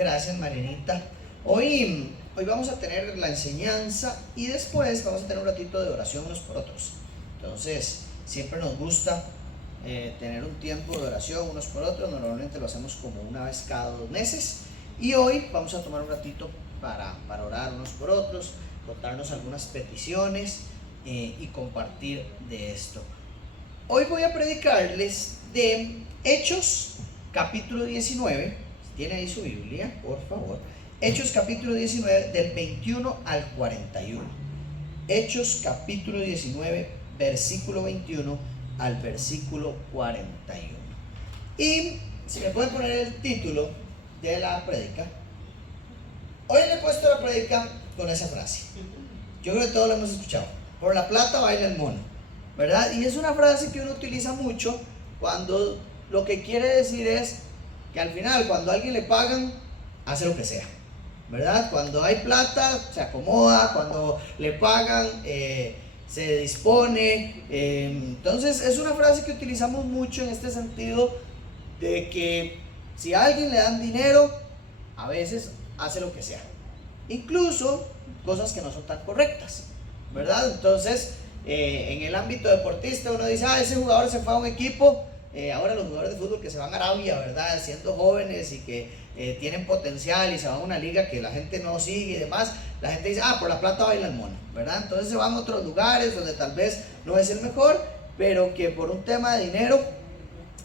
Gracias, Marianita. Hoy vamos a tener la enseñanza y después vamos a tener un ratito de oración unos por otros. Entonces, siempre nos gusta tener un tiempo de oración unos por otros. Normalmente lo hacemos como una vez cada 2 meses. Y hoy vamos a tomar un ratito para orar unos por otros, contarnos algunas peticiones y compartir de esto. Hoy voy a predicarles de Hechos, capítulo 19. Si tiene ahí su Biblia, por favor. Hechos, capítulo 19, del 21 al 41. Hechos, capítulo 19, versículo 21 al versículo 41. Y si me pueden poner el título de la prédica. Hoy le he puesto la prédica con esa frase. Yo creo que todos lo hemos escuchado. Por la plata baila el mono, ¿verdad? Y es una frase que uno utiliza mucho cuando lo que quiere decir es que al final, cuando a alguien le pagan, hace lo que sea, ¿verdad? Cuando hay plata, se acomoda. Cuando le pagan, se dispone. Entonces es una frase que utilizamos mucho en este sentido de que si a alguien le dan dinero, a veces hace lo que sea, incluso cosas que no son tan correctas, ¿verdad? Entonces en el ámbito deportista uno dice, ese jugador se fue a un equipo. Ahora los jugadores de fútbol que se van a Arabia, ¿verdad? Siendo jóvenes y que tienen potencial y se van a una liga que la gente no sigue y demás, la gente dice, por la plata baila el mono, ¿verdad? Entonces se van a otros lugares donde tal vez no es el mejor, pero que por un tema de dinero,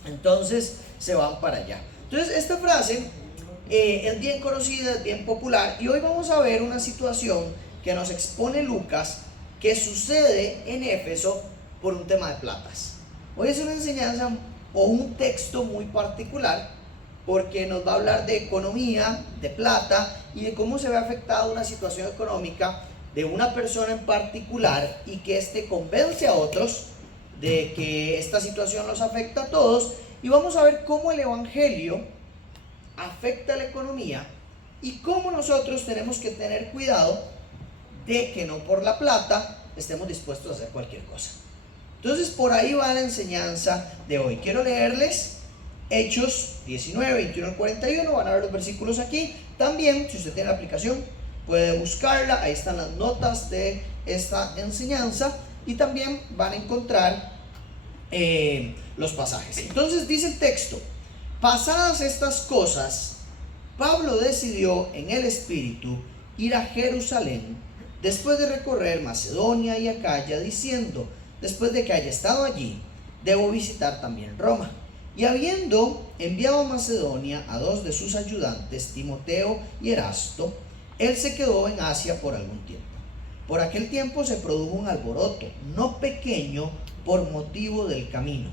entonces se van para allá. Entonces esta frase es bien conocida, es bien popular, y hoy vamos a ver una situación que nos expone Lucas que sucede en Éfeso por un tema de platas. Hoy es una enseñanza o un texto muy particular porque nos va a hablar de economía, de plata y de cómo se ve afectada una situación económica de una persona en particular y que éste convence a otros de que esta situación los afecta a todos, y vamos a ver cómo el evangelio afecta la economía y cómo nosotros tenemos que tener cuidado de que no por la plata estemos dispuestos a hacer cualquier cosa. Entonces por ahí va la enseñanza de hoy. Quiero leerles Hechos 19, 21 al 41. Van a ver los versículos aquí. También, si usted tiene la aplicación, puede buscarla. Ahí están las notas de esta enseñanza y también van a encontrar los pasajes. Entonces dice el texto: pasadas estas cosas, Pablo decidió en el espíritu ir a Jerusalén, después de recorrer Macedonia y Acaya, diciendo: después de que haya estado allí, debo visitar también Roma. Y habiendo enviado a Macedonia a 2 de sus ayudantes, Timoteo y Erasto, él se quedó en Asia por algún tiempo. Por aquel tiempo se produjo un alboroto, no pequeño, por motivo del camino,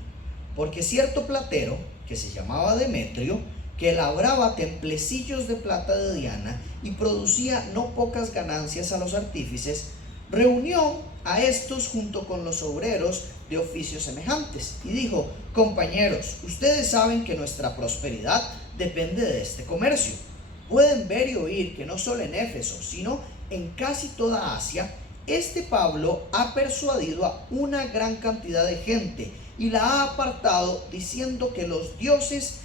porque cierto platero, que se llamaba Demetrio, que labraba templecillos de plata de Diana y producía no pocas ganancias a los artífices, reunió a estos junto con los obreros de oficios semejantes y dijo: compañeros, ustedes saben que nuestra prosperidad depende de este comercio. Pueden ver y oír que no solo en Éfeso, sino en casi toda Asia, este Pablo ha persuadido a una gran cantidad de gente y la ha apartado, diciendo que los dioses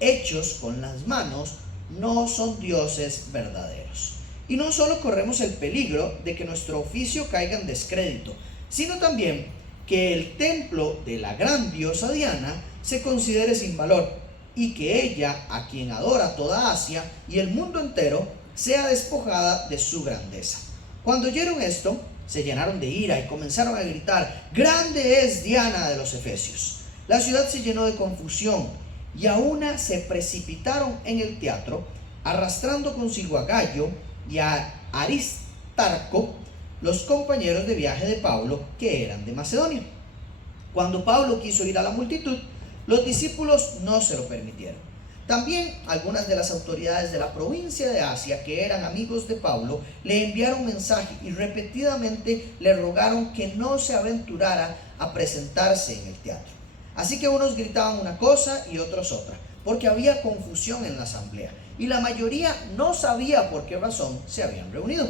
hechos con las manos no son dioses verdaderos. Y no solo corremos el peligro de que nuestro oficio caiga en descrédito, sino también que el templo de la gran diosa Diana se considere sin valor, y que ella, a quien adora toda Asia y el mundo entero, sea despojada de su grandeza. Cuando oyeron esto, se llenaron de ira y comenzaron a gritar: grande es Diana de los Efesios. La ciudad se llenó de confusión, y a una se precipitaron en el teatro, arrastrando consigo a Gallo y a Aristarco, los compañeros de viaje de Pablo, que eran de Macedonia. Cuando Pablo quiso ir a la multitud, los discípulos no se lo permitieron. También algunas de las autoridades de la provincia de Asia, que eran amigos de Pablo, le enviaron mensaje y repetidamente le rogaron que no se aventurara a presentarse en el teatro. Así que unos gritaban una cosa y otros otra, porque había confusión en la asamblea, y la mayoría no sabía por qué razón se habían reunido.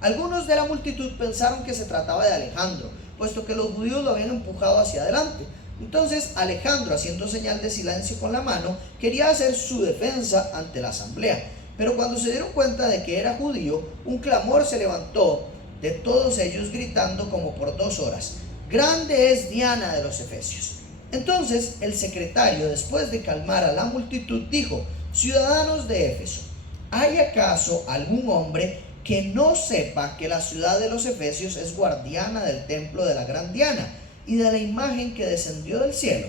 Algunos de la multitud pensaron que se trataba de Alejandro, puesto que los judíos lo habían empujado hacia adelante. Entonces Alejandro, haciendo señal de silencio con la mano, quería hacer su defensa ante la asamblea. Pero cuando se dieron cuenta de que era judío, un clamor se levantó de todos ellos gritando como por 2 horas: grande es Diana de los Efesios. Entonces el secretario, después de calmar a la multitud, dijo: ciudadanos de Éfeso, ¿hay acaso algún hombre que no sepa que la ciudad de los Efesios es guardiana del templo de la gran Diana y de la imagen que descendió del cielo?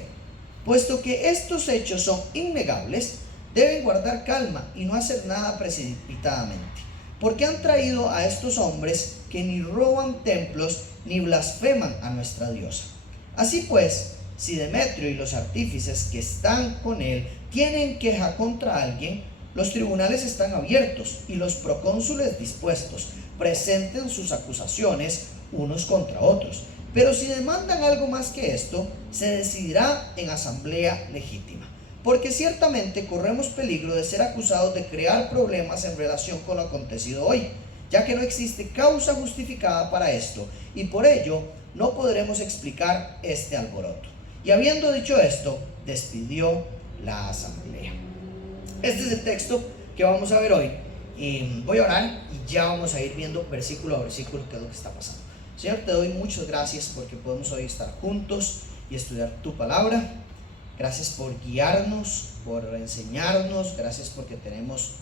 Puesto que estos hechos son innegables, deben guardar calma y no hacer nada precipitadamente, porque han traído a estos hombres que ni roban templos ni blasfeman a nuestra diosa. Así pues, si Demetrio y los artífices que están con él tienen queja contra alguien, los tribunales están abiertos y los procónsules dispuestos. Presenten sus acusaciones unos contra otros. Pero si demandan algo más que esto, se decidirá en asamblea legítima. Porque ciertamente corremos peligro de ser acusados de crear problemas en relación con lo acontecido hoy, ya que no existe causa justificada para esto, y por ello no podremos explicar este alboroto. Y habiendo dicho esto, despidió la asamblea. Este es el texto que vamos a ver hoy. Voy a orar y ya vamos a ir viendo versículo a versículo qué es lo que está pasando. Señor, te doy muchas gracias porque podemos hoy estar juntos y estudiar tu palabra. Gracias por guiarnos, por enseñarnos. Gracias porque tenemos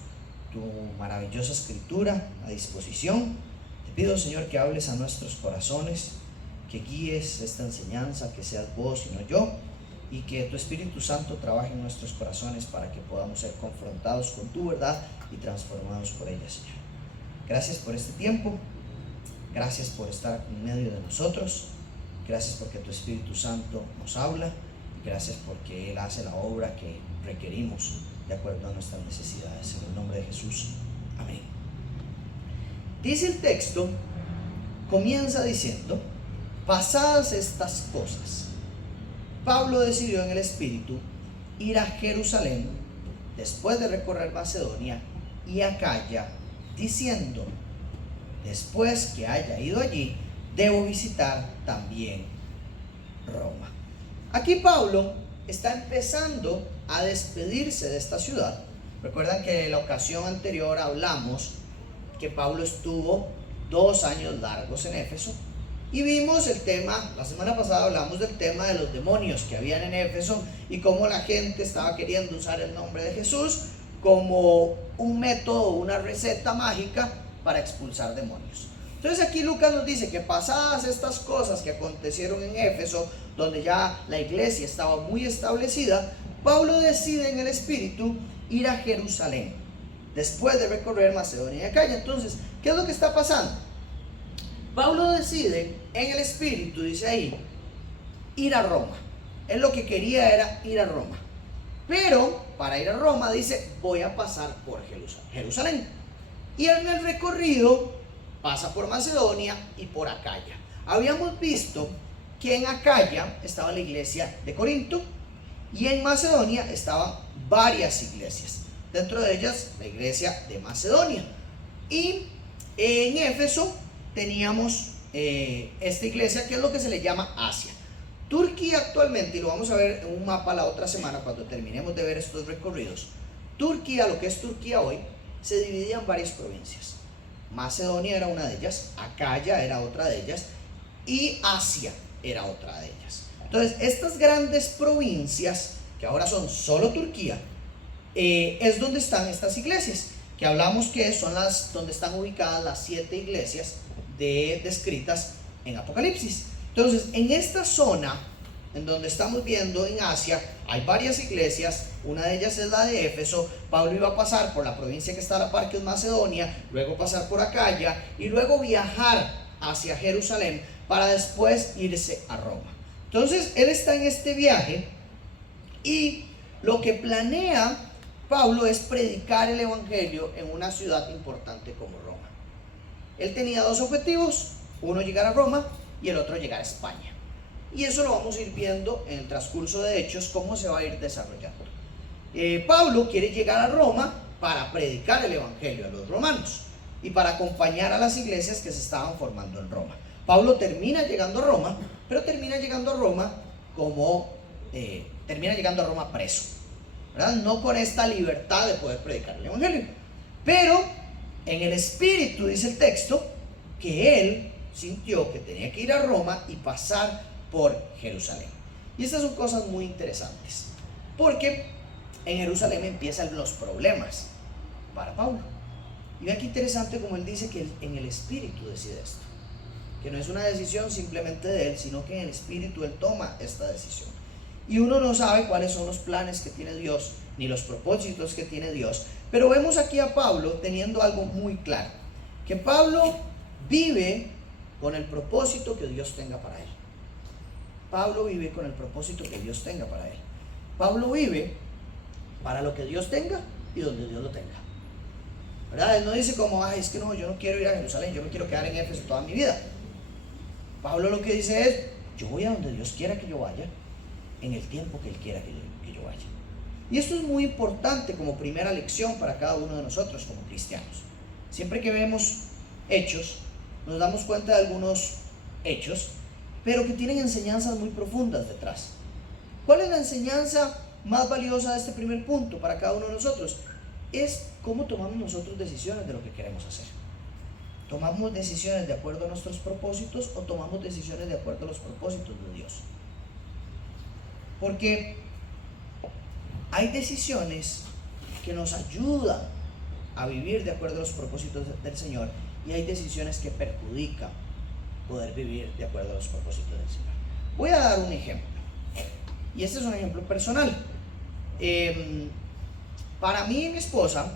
tu maravillosa escritura a disposición. Te pido, Señor, que hables a nuestros corazones, que guíes esta enseñanza, que seas vos y no yo, y que tu Espíritu Santo trabaje en nuestros corazones para que podamos ser confrontados con tu verdad y transformados por ella, Señor. Gracias por este tiempo. Gracias por estar en medio de nosotros. Gracias porque tu Espíritu Santo nos habla. Gracias porque Él hace la obra que requerimos de acuerdo a nuestras necesidades. En el nombre de Jesús. Amén. Dice el texto, comienza diciendo: pasadas estas cosas, Pablo decidió en el Espíritu ir a Jerusalén después de recorrer Macedonia y Acaya, diciendo: después que haya ido allí, debo visitar también Roma. Aquí Pablo está empezando a despedirse de esta ciudad. Recuerdan que en la ocasión anterior hablamos que Pablo estuvo 2 años largos en Éfeso y vimos el tema, la semana pasada hablamos del tema de los demonios que habían en Éfeso y cómo la gente estaba queriendo usar el nombre de Jesús como un método, una receta mágica para expulsar demonios. Entonces aquí Lucas nos dice que pasadas estas cosas que acontecieron en Éfeso, donde ya la iglesia estaba muy establecida, Pablo decide en el Espíritu ir a Jerusalén después de recorrer Macedonia y Acaya. Entonces, ¿qué es lo que está pasando? Pablo decide en el Espíritu, dice ahí, ir a Roma. Él lo que quería era ir a Roma, pero para ir a Roma dice: voy a pasar por Jerusalén. Y en el recorrido pasa por Macedonia y por Acaya. Habíamos visto que en Acaya estaba la iglesia de Corinto y en Macedonia estaban varias iglesias, dentro de ellas la iglesia de Macedonia. Y en Éfeso teníamos esta iglesia, que es lo que se le llama Asia. Turquía actualmente, y lo vamos a ver en un mapa la otra semana cuando terminemos de ver estos recorridos, Turquía, lo que es Turquía hoy, se dividía en varias provincias. Macedonia era una de ellas, Acaya era otra de ellas y Asia era otra de ellas. Entonces, estas grandes provincias, que ahora son solo Turquía, es donde están estas iglesias, que hablamos que son las donde están ubicadas las 7 iglesias descritas en Apocalipsis. Entonces, en esta zona, en donde estamos viendo en Asia, hay varias iglesias. Una de ellas es la de Éfeso. Pablo iba a pasar por la provincia que está a la par, que es Macedonia, luego pasar por Acaya y luego viajar hacia Jerusalén para después irse a Roma. Entonces, él está en este viaje y lo que planea Pablo es predicar el evangelio en una ciudad importante como Roma. Él tenía 2 objetivos: uno, llegar a Roma, y el otro, llegar a España. Y eso lo vamos a ir viendo en el transcurso de Hechos, cómo se va a ir desarrollando. Pablo quiere llegar a Roma para predicar el evangelio a los romanos y para acompañar a las iglesias que se estaban formando en Roma. Pablo termina llegando a Roma, pero termina llegando a Roma preso, ¿verdad? No con esta libertad de poder predicar el evangelio. Pero en el espíritu dice el texto que él sintió que tenía que ir a Roma y pasar por Jerusalén. Y estas son cosas muy interesantes, porque en Jerusalén empiezan los problemas para Pablo. Y vea qué interesante como él dice que él, en el espíritu decide esto, que no es una decisión simplemente de él, sino que en el espíritu él toma esta decisión. Y uno no sabe cuáles son los planes que tiene Dios, ni los propósitos que tiene Dios, pero vemos aquí a Pablo teniendo algo muy claro, que Pablo vive con el propósito que Dios tenga para él. Pablo vive con el propósito que Dios tenga para él. Pablo vive para lo que Dios tenga y donde Dios lo tenga, ¿verdad? Él no dice como, ay, es que no, yo no quiero ir a Jerusalén, yo me quiero quedar en Éfeso toda mi vida. Pablo lo que dice es, yo voy a donde Dios quiera que yo vaya, en el tiempo que Él quiera que yo vaya. Y esto es muy importante como primera lección para cada uno de nosotros como cristianos. Siempre que vemos hechos, nos damos cuenta de algunos hechos, pero que tienen enseñanzas muy profundas detrás. ¿Cuál es la enseñanza más valiosa de este primer punto para cada uno de nosotros? Es cómo tomamos nosotros decisiones de lo que queremos hacer. ¿Tomamos decisiones de acuerdo a nuestros propósitos o tomamos decisiones de acuerdo a los propósitos de Dios? Porque hay decisiones que nos ayudan a vivir de acuerdo a los propósitos del Señor, y hay decisiones que perjudican poder vivir de acuerdo a los propósitos del Señor. Voy a dar un ejemplo, y este es un ejemplo personal. Para mí y mi esposa,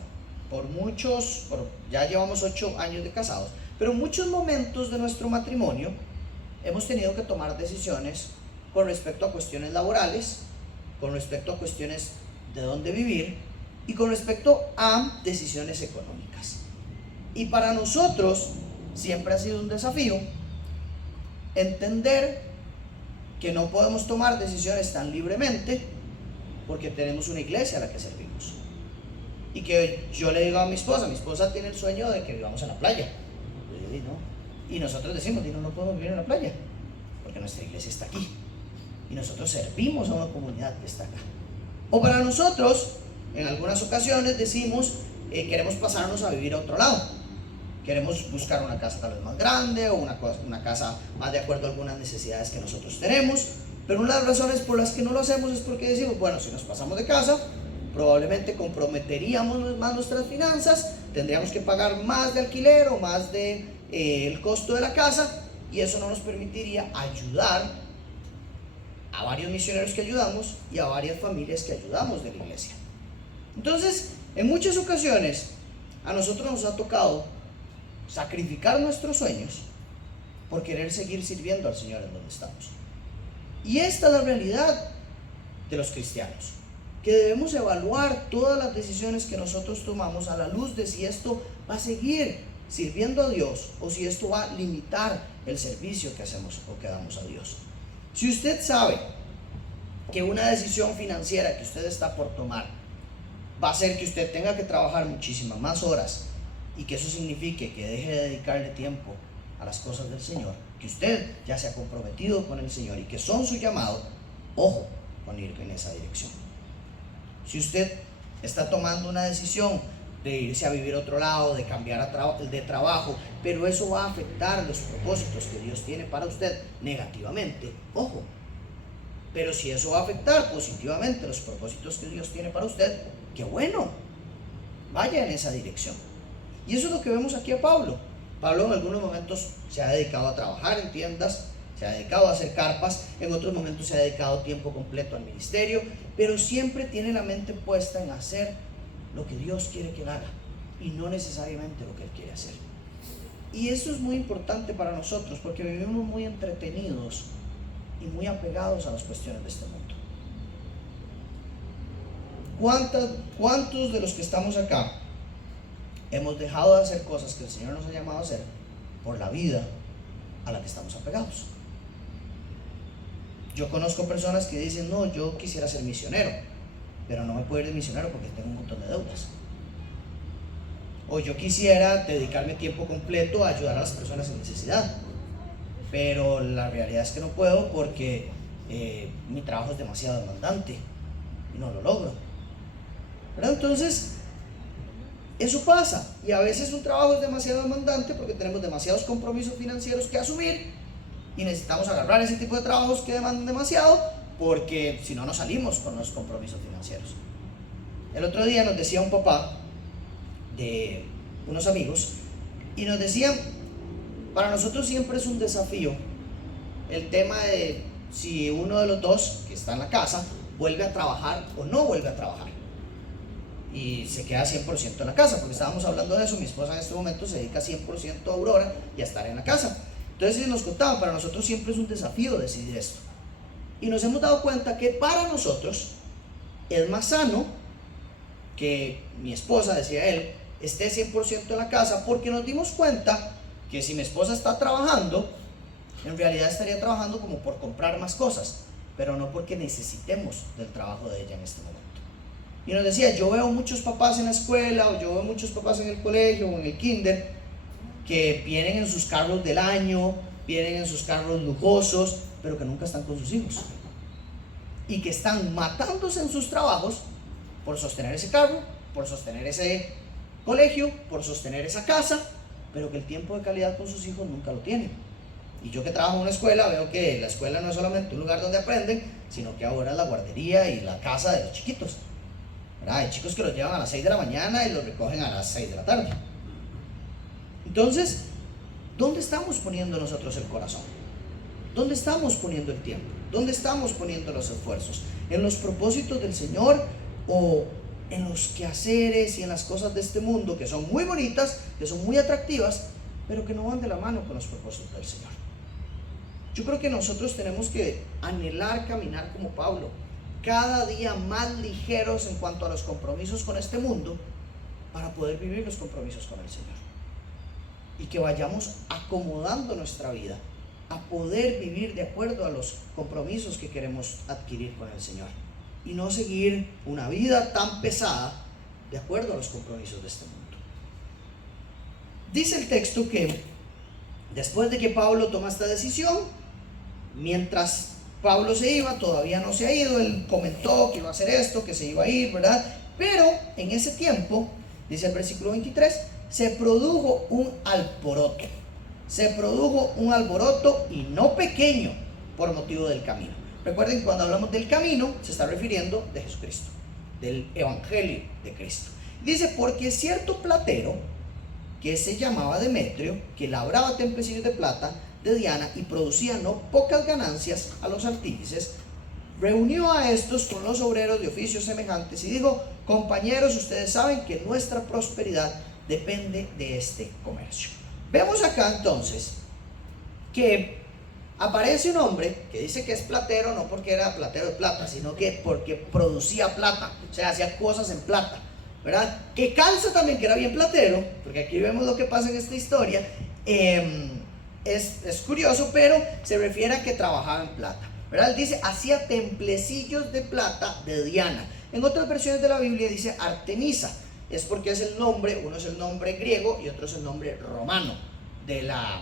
ya llevamos 8 años de casados, pero en muchos momentos de nuestro matrimonio hemos tenido que tomar decisiones con respecto a cuestiones laborales, con respecto a cuestiones de dónde vivir y con respecto a decisiones económicas. Y para nosotros siempre ha sido un desafío entender que no podemos tomar decisiones tan libremente porque tenemos una iglesia a la que servimos. Y que yo le digo a mi esposa tiene el sueño de que vivamos en la playa. Y nosotros decimos, no podemos vivir en la playa porque nuestra iglesia está aquí y nosotros servimos a una comunidad que está acá. O para nosotros, en algunas ocasiones decimos, queremos pasarnos a vivir a otro lado. Queremos buscar una casa tal vez más grande o una casa más de acuerdo a algunas necesidades que nosotros tenemos. Pero una de las razones por las que no lo hacemos es porque decimos, bueno, si nos pasamos de casa, probablemente comprometeríamos más nuestras finanzas, tendríamos que pagar más de alquiler o más de el costo de la casa, y eso no nos permitiría ayudar a varios misioneros que ayudamos y a varias familias que ayudamos de la iglesia. Entonces, en muchas ocasiones a nosotros nos ha tocado sacrificar nuestros sueños por querer seguir sirviendo al Señor en donde estamos. Y esta es la realidad de los cristianos, que debemos evaluar todas las decisiones que nosotros tomamos a la luz de si esto va a seguir sirviendo a Dios o si esto va a limitar el servicio que hacemos o que damos a Dios. Si usted sabe que una decisión financiera que usted está por tomar va a hacer que usted tenga que trabajar muchísimas más horas y que eso signifique que deje de dedicarle tiempo a las cosas del Señor, que usted ya se ha comprometido con el Señor y que son su llamado, ojo con ir en esa dirección. Si usted está tomando una decisión de irse a vivir a otro lado, de cambiar de trabajo, pero eso va a afectar los propósitos que Dios tiene para usted negativamente, ojo. Pero si eso va a afectar positivamente los propósitos que Dios tiene para usted, qué bueno, vaya en esa dirección. Y eso es lo que vemos aquí a Pablo. Pablo en algunos momentos se ha dedicado a trabajar en tiendas, se ha dedicado a hacer carpas, en otros momentos se ha dedicado tiempo completo al ministerio, pero siempre tiene la mente puesta en hacer lo que Dios quiere que haga y no necesariamente lo que Él quiere hacer. Y eso es muy importante para nosotros porque vivimos muy entretenidos y muy apegados a las cuestiones de este mundo. ¿Cuántos de los que estamos acá hemos dejado de hacer cosas que el Señor nos ha llamado a hacer por la vida a la que estamos apegados? Yo conozco personas que dicen, no, yo quisiera ser misionero, pero no me puedo ir de misionero porque tengo un montón de deudas. O yo quisiera dedicarme tiempo completo a ayudar a las personas en necesidad, pero la realidad es que no puedo porque mi trabajo es demasiado demandante y no lo logro, ¿verdad? Entonces, Eso pasa, y a veces un trabajo es demasiado demandante porque tenemos demasiados compromisos financieros que asumir y necesitamos agarrar ese tipo de trabajos que demandan demasiado, porque si no, no salimos con los compromisos financieros. El otro día nos decía un papá de unos amigos y nos decían, para nosotros siempre es un desafío el tema de si uno de los dos que está en la casa vuelve a trabajar o no vuelve a trabajar y se queda 100% en la casa, porque estábamos hablando de eso. Mi esposa en este momento se dedica 100% a Aurora y a estar en la casa. Entonces nos contaban, para nosotros siempre es un desafío decidir esto, y nos hemos dado cuenta que para nosotros es más sano que mi esposa, decía él, esté 100% en la casa, porque nos dimos cuenta que si mi esposa está trabajando, en realidad estaría trabajando como por comprar más cosas, pero no porque necesitemos del trabajo de ella en este momento. Y nos decía, yo veo muchos papás en la escuela, o yo veo muchos papás en el colegio o en el kinder, que vienen en sus carros del año, vienen en sus carros lujosos, pero que nunca están con sus hijos, y que están matándose en sus trabajos por sostener ese carro, por sostener ese colegio, por sostener esa casa, pero que el tiempo de calidad con sus hijos nunca lo tienen. Y yo que trabajo en una escuela, veo que la escuela no es solamente un lugar donde aprenden, sino que ahora es la guardería y la casa de los chiquitos, ¿verdad? Hay chicos que los llevan a las 6 de la mañana y los recogen a las 6 de la tarde. Entonces, ¿dónde estamos poniendo nosotros el corazón? ¿Dónde estamos poniendo el tiempo? ¿Dónde estamos poniendo los esfuerzos? ¿En los propósitos del Señor o en los quehaceres y en las cosas de este mundo, que son muy bonitas, que son muy atractivas, pero que no van de la mano con los propósitos del Señor? Yo creo que nosotros tenemos que anhelar caminar como Pablo, cada día más ligeros en cuanto a los compromisos con este mundo, para poder vivir los compromisos con el Señor, y que vayamos acomodando nuestra vida a poder vivir de acuerdo a los compromisos que queremos adquirir con el Señor, y no seguir una vida tan pesada de acuerdo a los compromisos de este mundo. Dice el texto que después de que Pablo toma esta decisión, mientras Pablo se iba, todavía no se ha ido, él comentó que iba a hacer esto, que se iba a ir, ¿verdad? Pero en ese tiempo, dice el versículo 23, se produjo un alboroto. Se produjo un alboroto, y no pequeño, por motivo del camino. Recuerden, cuando hablamos del camino, se está refiriendo de Jesucristo, del Evangelio de Cristo. Dice, porque cierto platero, que se llamaba Demetrio, que labraba templecillos de plata de Diana y producía no pocas ganancias a los artífices, reunió a estos con los obreros de oficios semejantes y dijo, compañeros, ustedes saben que nuestra prosperidad depende de este comercio. Vemos acá entonces que aparece un hombre que dice que es platero, no porque era platero de plata, sino que porque producía plata, o sea, hacía cosas en plata, ¿verdad? Que calza también que era bien platero, porque aquí vemos lo que pasa en esta historia. Es curioso, pero se refiere a que trabajaba en plata, ¿verdad? Él dice, hacía templecillos de plata de Diana. En otras versiones de la Biblia dice Artemisa. Es porque es el nombre, uno es el nombre griego y otro es el nombre romano de la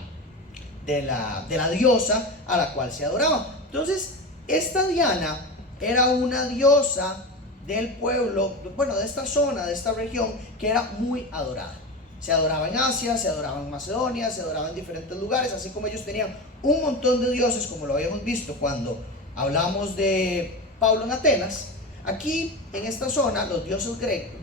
diosa a la cual se adoraba. Entonces, esta Diana era una diosa del pueblo, bueno, de esta zona, de esta región, que era muy adorada. Se adoraba en Asia, se adoraba en Macedonia, se adoraba en diferentes lugares, así como ellos tenían un montón de dioses, como lo habíamos visto cuando hablamos de Pablo en Atenas. Aquí, en esta zona, los dioses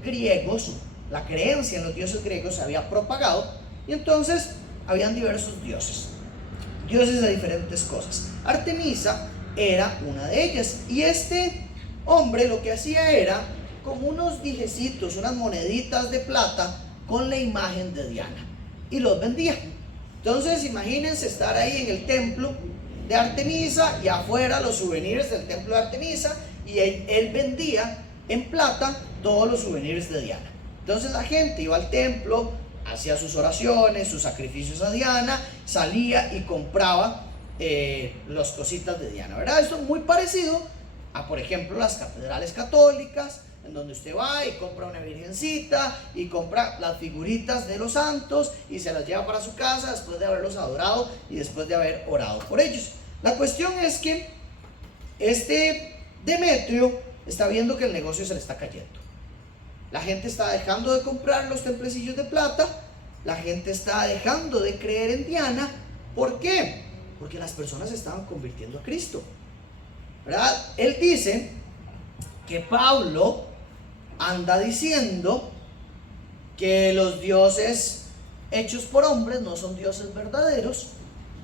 griegos, la creencia en los dioses griegos se había propagado, y entonces habían diversos dioses de diferentes cosas. Artemisa era una de ellas, y este hombre lo que hacía era como unos dijecitos, unas moneditas de plata con la imagen de Diana, y los vendía. Entonces imagínense estar ahí en el templo de Artemisa y afuera los souvenirs del templo de Artemisa, y él vendía en plata todos los souvenirs de Diana. Entonces la gente iba al templo, hacía sus oraciones, sus sacrificios a Diana, salía y compraba las cositas de Diana, ¿verdad? Esto es muy parecido a, por ejemplo, las catedrales católicas, en donde usted va y compra una virgencita y compra las figuritas de los santos y se las lleva para su casa después de haberlos adorado y después de haber orado por ellos. La cuestión es que este Demetrio está viendo que el negocio se le está cayendo. La gente está dejando de comprar los templecillos de plata, la gente está dejando de creer en Diana. ¿Por qué? Porque las personas se estaban convirtiendo a Cristo, ¿verdad? Él dice que Pablo anda diciendo que los dioses hechos por hombres no son dioses verdaderos,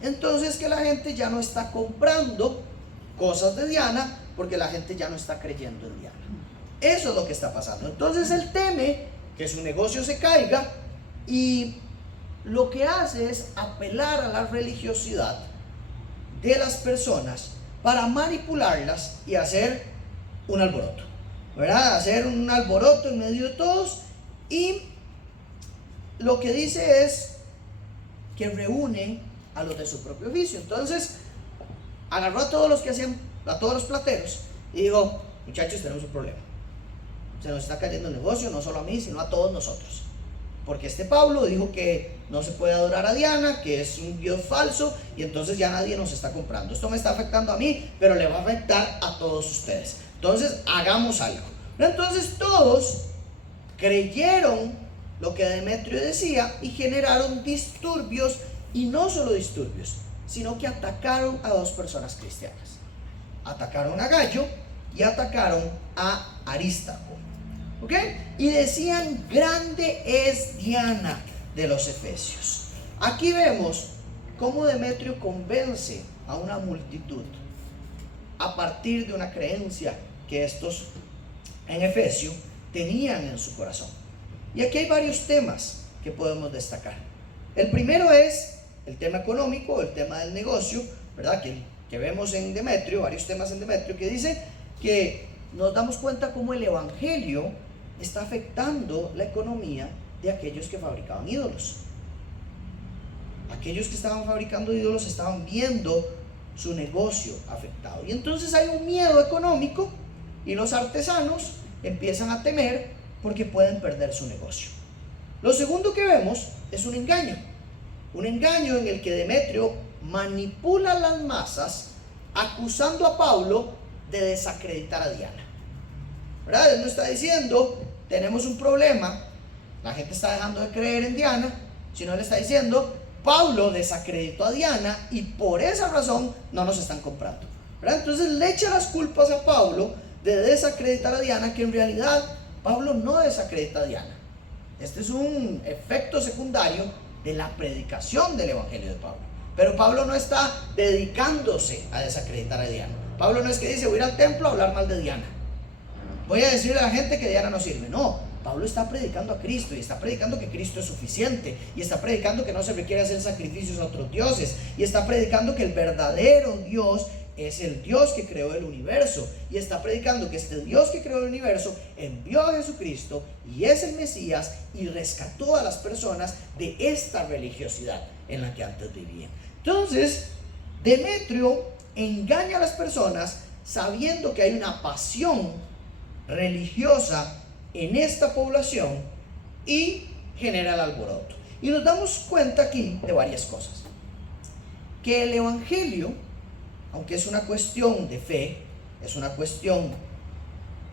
entonces que la gente ya no está comprando cosas de Diana porque la gente ya no está creyendo en Diana. Eso es lo que está pasando. Entonces él teme que su negocio se caiga y lo que hace es apelar a la religiosidad de las personas para manipularlas y hacer un alboroto, ¿verdad? Hacer un alboroto en medio de todos, y lo que dice es que reúne a los de su propio oficio. Entonces agarró a todos los que hacían, a todos los plateros, y dijo: muchachos, tenemos un problema, se nos está cayendo el negocio, no solo a mí, sino a todos nosotros, porque este Pablo dijo que no se puede adorar a Diana, que es un dios falso, y entonces ya nadie nos está comprando. Esto me está afectando a mí, pero le va a afectar a todos ustedes. Entonces hagamos algo. Entonces todos creyeron lo que Demetrio decía y generaron disturbios, y no solo disturbios, sino que atacaron a dos personas cristianas. Atacaron a Gallo y atacaron a Aristarco, ¿ok? Y decían: grande es Diana de los Efesios. Aquí vemos cómo Demetrio convence a una multitud a partir de una creencia que estos en Efesio tenían en su corazón. Y aquí hay varios temas que podemos destacar. El primero es el tema económico, el tema del negocio, ¿verdad? Que vemos en Demetrio, varios temas en Demetrio, que dice que nos damos cuenta cómo el evangelio está afectando la economía de aquellos que fabricaban ídolos. Aquellos que estaban fabricando ídolos estaban viendo su negocio afectado, y entonces hay un miedo económico, y los artesanos empiezan a temer porque pueden perder su negocio. Lo segundo que vemos es un engaño en el que Demetrio manipula a las masas acusando a Pablo de desacreditar a Diana, ¿verdad? Él no está diciendo: tenemos un problema, la gente está dejando de creer en Diana, sino él está diciendo: Pablo desacreditó a Diana y por esa razón no nos están comprando, ¿verdad? Entonces le echa las culpas a Pablo de desacreditar a Diana, que en realidad Pablo no desacredita a Diana. Este es un efecto secundario de la predicación del evangelio de Pablo. Pero Pablo no está dedicándose a desacreditar a Diana. Pablo no es que dice: voy a ir al templo a hablar mal de Diana, voy a decirle a la gente que Diana no sirve. No, Pablo está predicando a Cristo, y está predicando que Cristo es suficiente, y está predicando que no se requiere hacer sacrificios a otros dioses, y está predicando que el verdadero Dios es el Dios que creó el universo, y está predicando que este Dios que creó el universo envió a Jesucristo y es el Mesías, y rescató a las personas de esta religiosidad en la que antes vivían. Entonces Demetrio engaña a las personas sabiendo que hay una pasión religiosa en esta población, y genera el alboroto. Y nos damos cuenta aquí de varias cosas: que el evangelio, aunque es una cuestión de fe, es una cuestión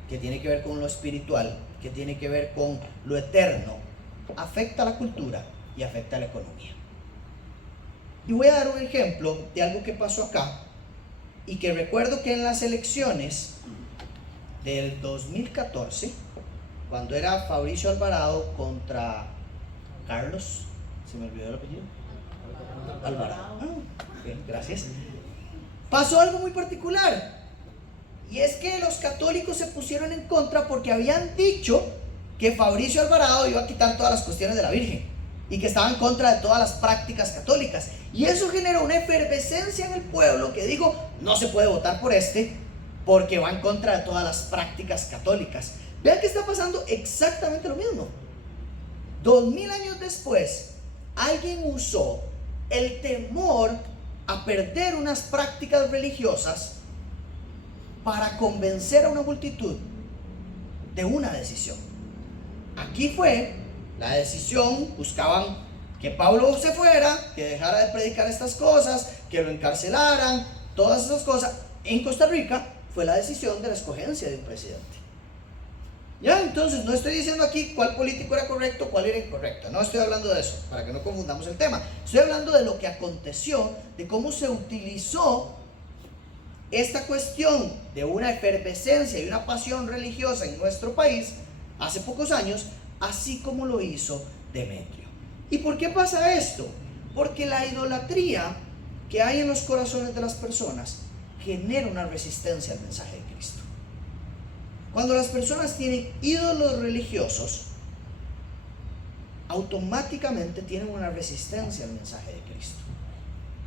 que tiene que ver con lo espiritual, que tiene que ver con lo eterno, afecta a la cultura y afecta a la economía. Y voy a dar un ejemplo de algo que pasó acá, y que recuerdo que en las elecciones del 2014, cuando era Fabricio Alvarado contra Carlos, se me olvidó el apellido, Alvarado. Okay, gracias. Pasó algo muy particular, y es que los católicos se pusieron en contra porque habían dicho que Fabricio Alvarado iba a quitar todas las cuestiones de la Virgen y que estaba en contra de todas las prácticas católicas, y eso generó una efervescencia en el pueblo que dijo: no se puede votar por este porque va en contra de todas las prácticas católicas. Vean que está pasando exactamente lo mismo. 2000 años después, alguien usó el temor a perder unas prácticas religiosas para convencer a una multitud de una decisión. Aquí fue la decisión: buscaban que Pablo se fuera, que dejara de predicar estas cosas, que lo encarcelaran, todas esas cosas. En Costa Rica fue la decisión de la escogencia de un presidente. Ya, entonces no estoy diciendo aquí cuál político era correcto, cuál era incorrecto. No estoy hablando de eso, para que no confundamos el tema. Estoy hablando de lo que aconteció, de cómo se utilizó esta cuestión de una efervescencia y una pasión religiosa en nuestro país hace pocos años, así como lo hizo Demetrio. ¿Y por qué pasa esto? Porque la idolatría que hay en los corazones de las personas genera una resistencia al mensaje de Cristo. Cuando las personas tienen ídolos religiosos, automáticamente tienen una resistencia al mensaje de Cristo.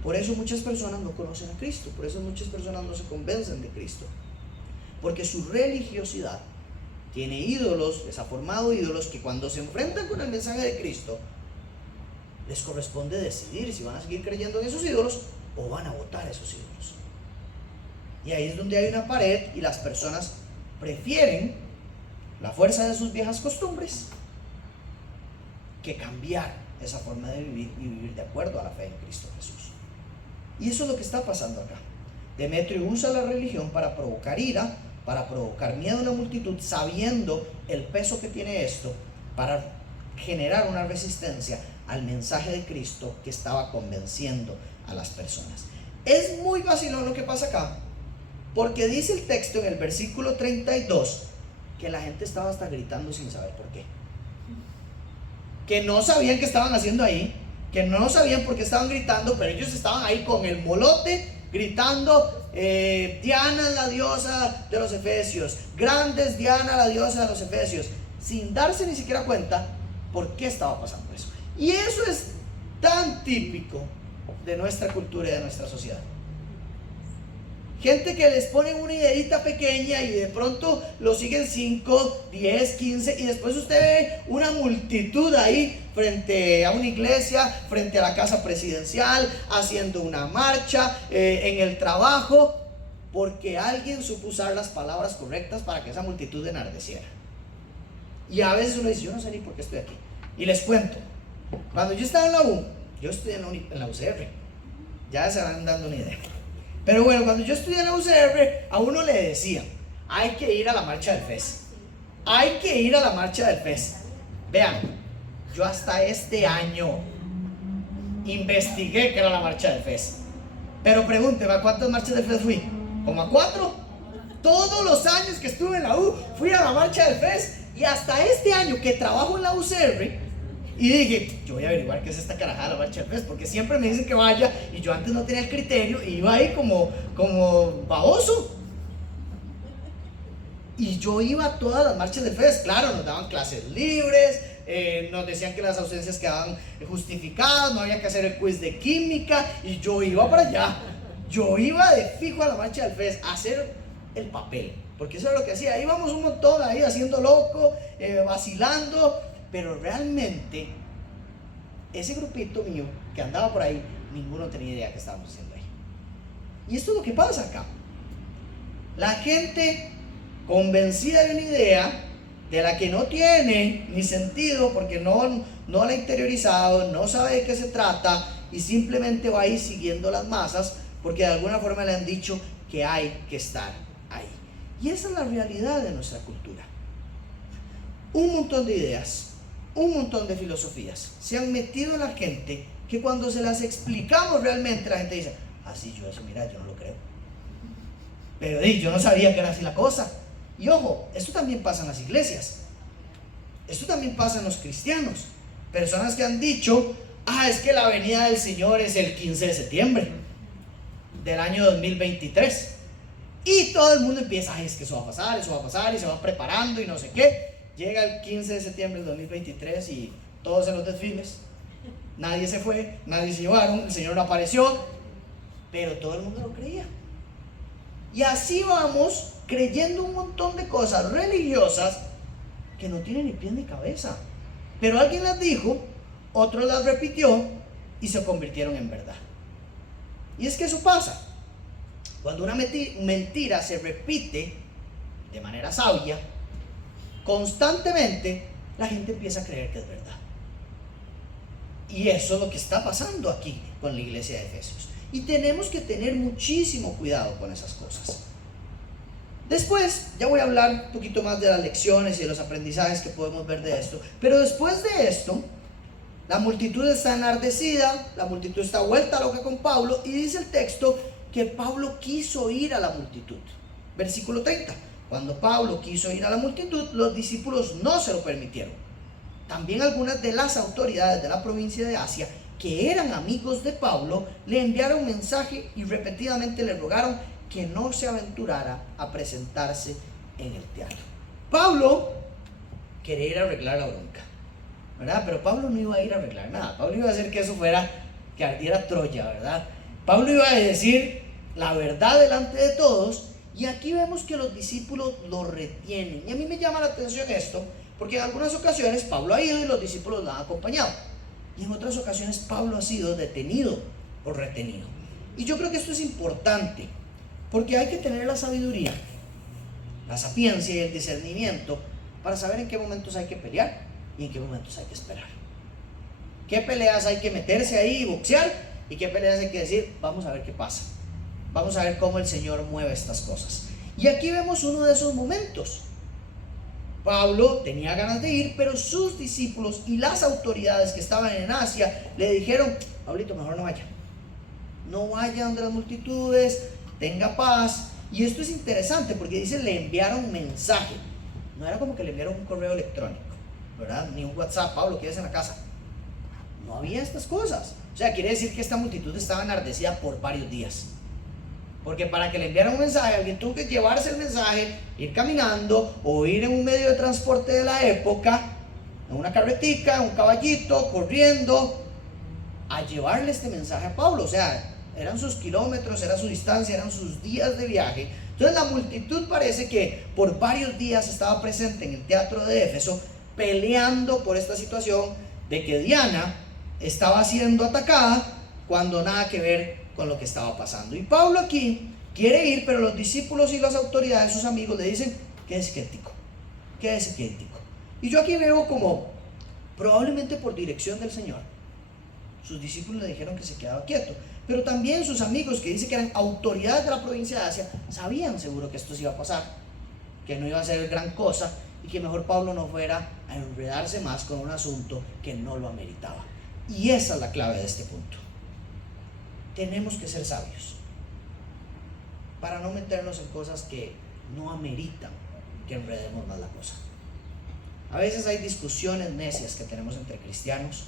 Por eso muchas personas no conocen a Cristo, por eso muchas personas no se convencen de Cristo, porque su religiosidad tiene ídolos, les ha formado ídolos que cuando se enfrentan con el mensaje de Cristo, les corresponde decidir si van a seguir creyendo en esos ídolos o van a votar esos ídolos. Y ahí es donde hay una pared y las personas prefieren la fuerza de sus viejas costumbres que cambiar esa forma de vivir y vivir de acuerdo a la fe en Cristo Jesús. Y eso es lo que está pasando acá. Demetrio usa la religión para provocar ira, para provocar miedo a una multitud, sabiendo el peso que tiene esto, para generar una resistencia al mensaje de Cristo que estaba convenciendo a las personas. Es muy vacilón lo que pasa acá, porque dice el texto en el versículo 32 que la gente estaba hasta gritando sin saber por qué, que no sabían qué estaban haciendo ahí, que no sabían por qué estaban gritando, pero ellos estaban ahí con el molote gritando: Diana es la diosa de los efesios, grande es Diana la diosa de los efesios, sin darse ni siquiera cuenta por qué estaba pasando eso. Y eso es tan típico de nuestra cultura y de nuestra sociedad. Gente que les ponen una ideita pequeña y de pronto lo siguen 5, 10, 15 y después usted ve una multitud ahí frente a una iglesia, frente a la casa presidencial, haciendo una marcha, en el trabajo, porque alguien supo usar las palabras correctas para que esa multitud enardeciera. Y a veces uno dice: yo no sé ni por qué estoy aquí. Y les cuento, cuando yo estaba en la U, yo estudié en la UCR, ya se van dando una idea. Pero bueno, cuando yo estudié en la UCR, a uno le decían: hay que ir a la marcha del FES. Hay que ir a la marcha del FES. Vean, yo hasta este año investigué que era la marcha del FES. Pero pregúnteme, ¿a cuántas marchas del FES fui? ¿Como a 4? Todos los años que estuve en la U, fui a la marcha del FES. Y hasta este año que trabajo en la UCR, y dije: yo voy a averiguar qué es esta carajada de la marcha del FES, porque siempre me dicen que vaya y yo antes no tenía el criterio y iba ahí como baboso. Y yo iba a todas las marchas del FES. Claro, nos daban clases libres, nos decían que las ausencias quedaban justificadas, no había que hacer el quiz de química, y yo iba para allá. Yo iba de fijo a la marcha del FES a hacer el papel, porque eso es lo que hacía. Íbamos un montón ahí haciendo loco, vacilando. Pero realmente, ese grupito mío que andaba por ahí, ninguno tenía idea de qué estábamos haciendo ahí. Y esto es lo que pasa acá. La gente convencida de una idea de la que no tiene ni sentido, porque no la ha interiorizado, no sabe de qué se trata, y simplemente va ahí siguiendo las masas, porque de alguna forma le han dicho que hay que estar ahí. Y esa es la realidad de nuestra cultura. Un montón de ideas, un montón de filosofías se han metido en la gente, que cuando se las explicamos realmente la gente dice: así yo eso, mira, yo no lo creo, pero yo no sabía que era así la cosa. Y ojo, esto también pasa en las iglesias, esto también pasa en los cristianos. Personas que han dicho: es que la venida del Señor es el 15 de septiembre del año 2023, y todo el mundo empieza: es que eso va a pasar, y se va preparando y no sé qué. Llega el 15 de septiembre del 2023 y todos en los desfiles, nadie se fue, nadie se llevaron, el Señor no apareció, pero todo el mundo lo creía. Y así vamos creyendo un montón de cosas religiosas que no tienen ni pies ni cabeza, pero alguien las dijo, otro las repitió y se convirtieron en verdad. Y es que eso pasa cuando una mentira se repite de manera sabia constantemente. La gente empieza a creer que es verdad. Y eso es lo que está pasando aquí con la iglesia de Efesios. Y tenemos que tener muchísimo cuidado con esas cosas. Después, ya voy a hablar un poquito más de las lecciones y de los aprendizajes que podemos ver de esto. Pero después de esto, la multitud está enardecida, la multitud está vuelta loca con Pablo, y dice el texto que Pablo quiso ir a la multitud. Versículo 30. Cuando Pablo quiso ir a la multitud, los discípulos no se lo permitieron. También algunas de las autoridades de la provincia de Asia, que eran amigos de Pablo, le enviaron mensaje y repetidamente le rogaron que no se aventurara a presentarse en el teatro. Pablo quería ir a arreglar la bronca, ¿verdad? Pero Pablo no iba a ir a arreglar nada. Pablo iba a hacer que eso fuera, que ardiera Troya, ¿verdad? Pablo iba a decir la verdad delante de todos, y aquí vemos que los discípulos lo retienen. Y a mí me llama la atención esto, porque en algunas ocasiones Pablo ha ido y los discípulos lo han acompañado, y en otras ocasiones Pablo ha sido detenido o retenido. Y yo creo que esto es importante, porque hay que tener la sabiduría, la sapiencia y el discernimiento para saber en qué momentos hay que pelear y en qué momentos hay que esperar. Qué peleas hay que meterse ahí y boxear, y qué peleas hay que decir, vamos a ver qué pasa. Vamos a ver cómo el Señor mueve estas cosas. Y aquí vemos uno de esos momentos. Pablo tenía ganas de ir, pero sus discípulos y las autoridades que estaban en Asia le dijeron, Pablito, mejor no vaya. No vaya donde las multitudes, tenga paz. Y esto es interesante porque dice, le enviaron mensaje. No era como que le enviaron un correo electrónico, ¿verdad? Ni un WhatsApp, Pablo, quédese en la casa. No había estas cosas. O sea, quiere decir que esta multitud estaba enardecida por varios días. Porque para que le enviaran un mensaje, alguien tuvo que llevarse el mensaje, ir caminando o ir en un medio de transporte de la época, en una carretica, en un caballito, corriendo, a llevarle este mensaje a Pablo. O sea, eran sus kilómetros, era su distancia, eran sus días de viaje. Entonces la multitud parece que por varios días estaba presente en el teatro de Éfeso, peleando por esta situación de que Diana estaba siendo atacada cuando nada que ver con lo que estaba pasando. Y Pablo aquí quiere ir, pero los discípulos y las autoridades, sus amigos, le dicen, quédese quieto, quédese quieto. Y yo aquí veo como, probablemente por dirección del Señor, sus discípulos le dijeron que se quedaba quieto, pero también sus amigos, que dice que eran autoridades de la provincia de Asia, sabían seguro que esto se iba a pasar, que no iba a ser gran cosa, y que mejor Pablo no fuera a enredarse más con un asunto que no lo ameritaba. Y esa es la clave de este punto. Tenemos que ser sabios para no meternos en cosas que no ameritan que enredemos más la cosa. A veces hay discusiones necias que tenemos entre cristianos,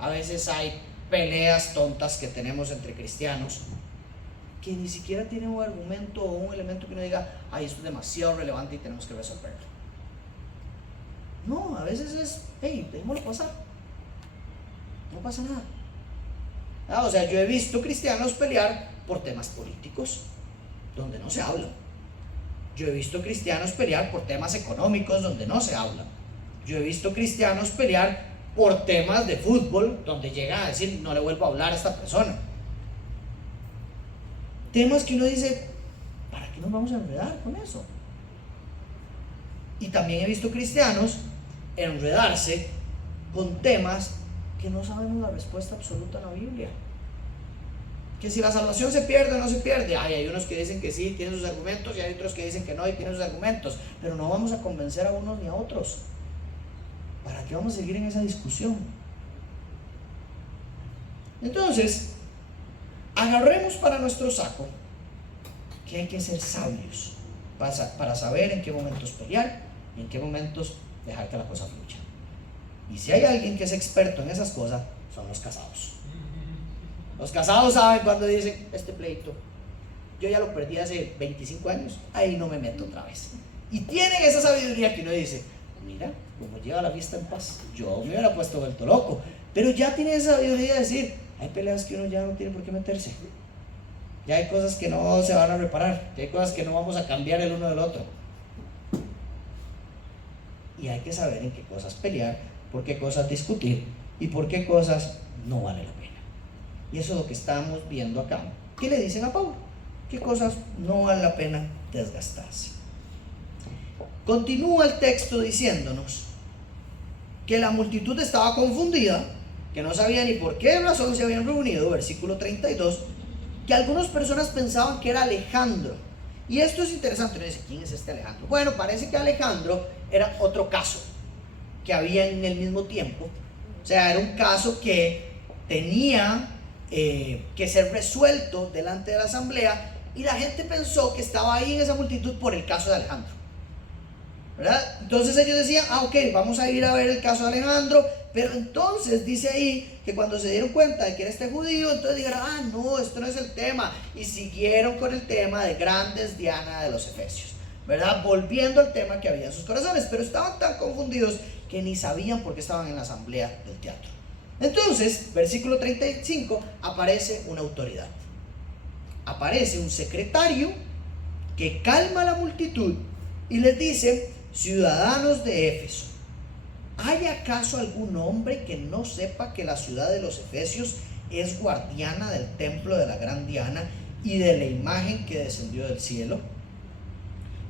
a veces hay peleas tontas que tenemos entre cristianos que ni siquiera tienen un argumento o un elemento que uno diga, ay, esto es demasiado relevante y tenemos que resolverlo. No, a veces es, hey, dejémoslo pasar, no pasa nada. O sea, yo he visto cristianos pelear por temas políticos donde no se habla. Yo he visto cristianos pelear por temas económicos donde no se habla. Yo he visto cristianos pelear por temas de fútbol donde llegan a decir, no le vuelvo a hablar a esta persona. Temas que uno dice, ¿para qué nos vamos a enredar con eso? Y también he visto cristianos enredarse con temas que no sabemos la respuesta absoluta en la Biblia. Que si la salvación se pierde o no se pierde. Hay unos que dicen que sí, tienen sus argumentos, y hay otros que dicen que no, y tienen sus argumentos. Pero no vamos a convencer a unos ni a otros. ¿Para qué vamos a seguir en esa discusión? Entonces, agarremos para nuestro saco que hay que ser sabios para saber en qué momentos pelear y en qué momentos dejar que la cosa fluya. Y si hay alguien que es experto en esas cosas, son los casados. Los casados saben cuando dicen, este pleito, yo ya lo perdí hace 25 años, ahí no me meto otra vez. Y tienen esa sabiduría que uno dice, mira, como lleva la fiesta en paz, yo me hubiera puesto vuelto loco. Pero ya tiene esa sabiduría de decir, hay peleas que uno ya no tiene por qué meterse. Ya hay cosas que no se van a reparar, ya hay cosas que no vamos a cambiar el uno del otro. Y hay que saber en qué cosas pelear, por qué cosas discutir y por qué cosas no vale la pena. Y eso es lo que estamos viendo acá. ¿Qué le dicen a Pablo? ¿Qué cosas no vale la pena desgastarse? Continúa el texto diciéndonos que la multitud estaba confundida, que no sabía ni por qué razón se habían reunido, versículo 32, que algunas personas pensaban que era Alejandro, Y esto es interesante, uno dice, ¿quién es este Alejandro? Bueno, parece que Alejandro era otro caso que había en el mismo tiempo. O sea, era un caso que tenía que ser resuelto delante de la asamblea, y la gente pensó que estaba ahí en esa multitud por el caso de Alejandro, ¿verdad? Entonces ellos decían, ok, vamos a ir a ver el caso de Alejandro, pero entonces dice ahí que cuando se dieron cuenta de que era este judío, entonces dijeron, no, esto no es el tema, y siguieron con el tema de grandes Diana de los Efesios, ¿verdad? Volviendo al tema que había en sus corazones, pero estaban tan confundidos que ni sabían por qué estaban en la asamblea del teatro. Entonces, versículo 35, aparece una autoridad. Aparece un secretario que calma a la multitud y les dice, ciudadanos de Éfeso, ¿hay acaso algún hombre que no sepa que la ciudad de los Efesios es guardiana del templo de la gran Diana y de la imagen que descendió del cielo?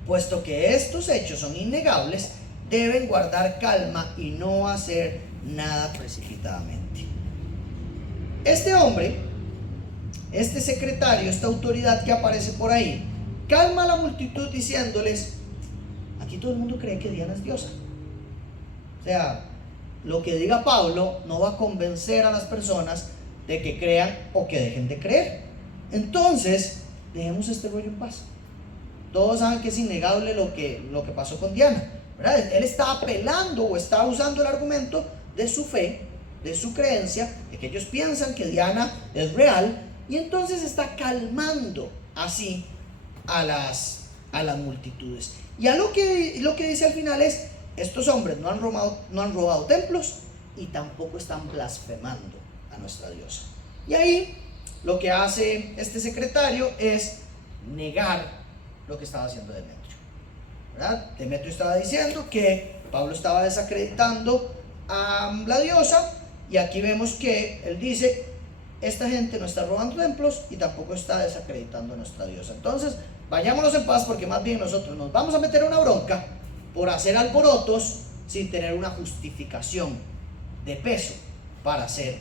Puesto que estos hechos son innegables, deben guardar calma y no hacer nada precipitadamente. Este hombre, este secretario, esta autoridad que aparece por ahí, calma a la multitud diciéndoles, aquí todo el mundo cree que Diana es diosa. O sea, lo que diga Pablo no va a convencer a las personas de que crean o que dejen de creer. Entonces, dejemos este rollo en paz. Todos saben que es innegable lo que pasó con Diana, ¿verdad? Él está apelando o está usando el argumento de su fe, de su creencia, de que ellos piensan que Diana es real, y entonces está calmando así a las multitudes. Y a lo que dice al final es, estos hombres no han robado templos y tampoco están blasfemando a nuestra diosa. Y ahí lo que hace este secretario es negar lo que estaba haciendo Demetrio, ¿verdad? Demetrio estaba diciendo que Pablo estaba desacreditando a la diosa, y aquí vemos que él dice, esta gente no está robando templos y tampoco está desacreditando a nuestra diosa. Entonces, vayámonos en paz, porque más bien nosotros nos vamos a meter una bronca por hacer alborotos sin tener una justificación de peso para hacer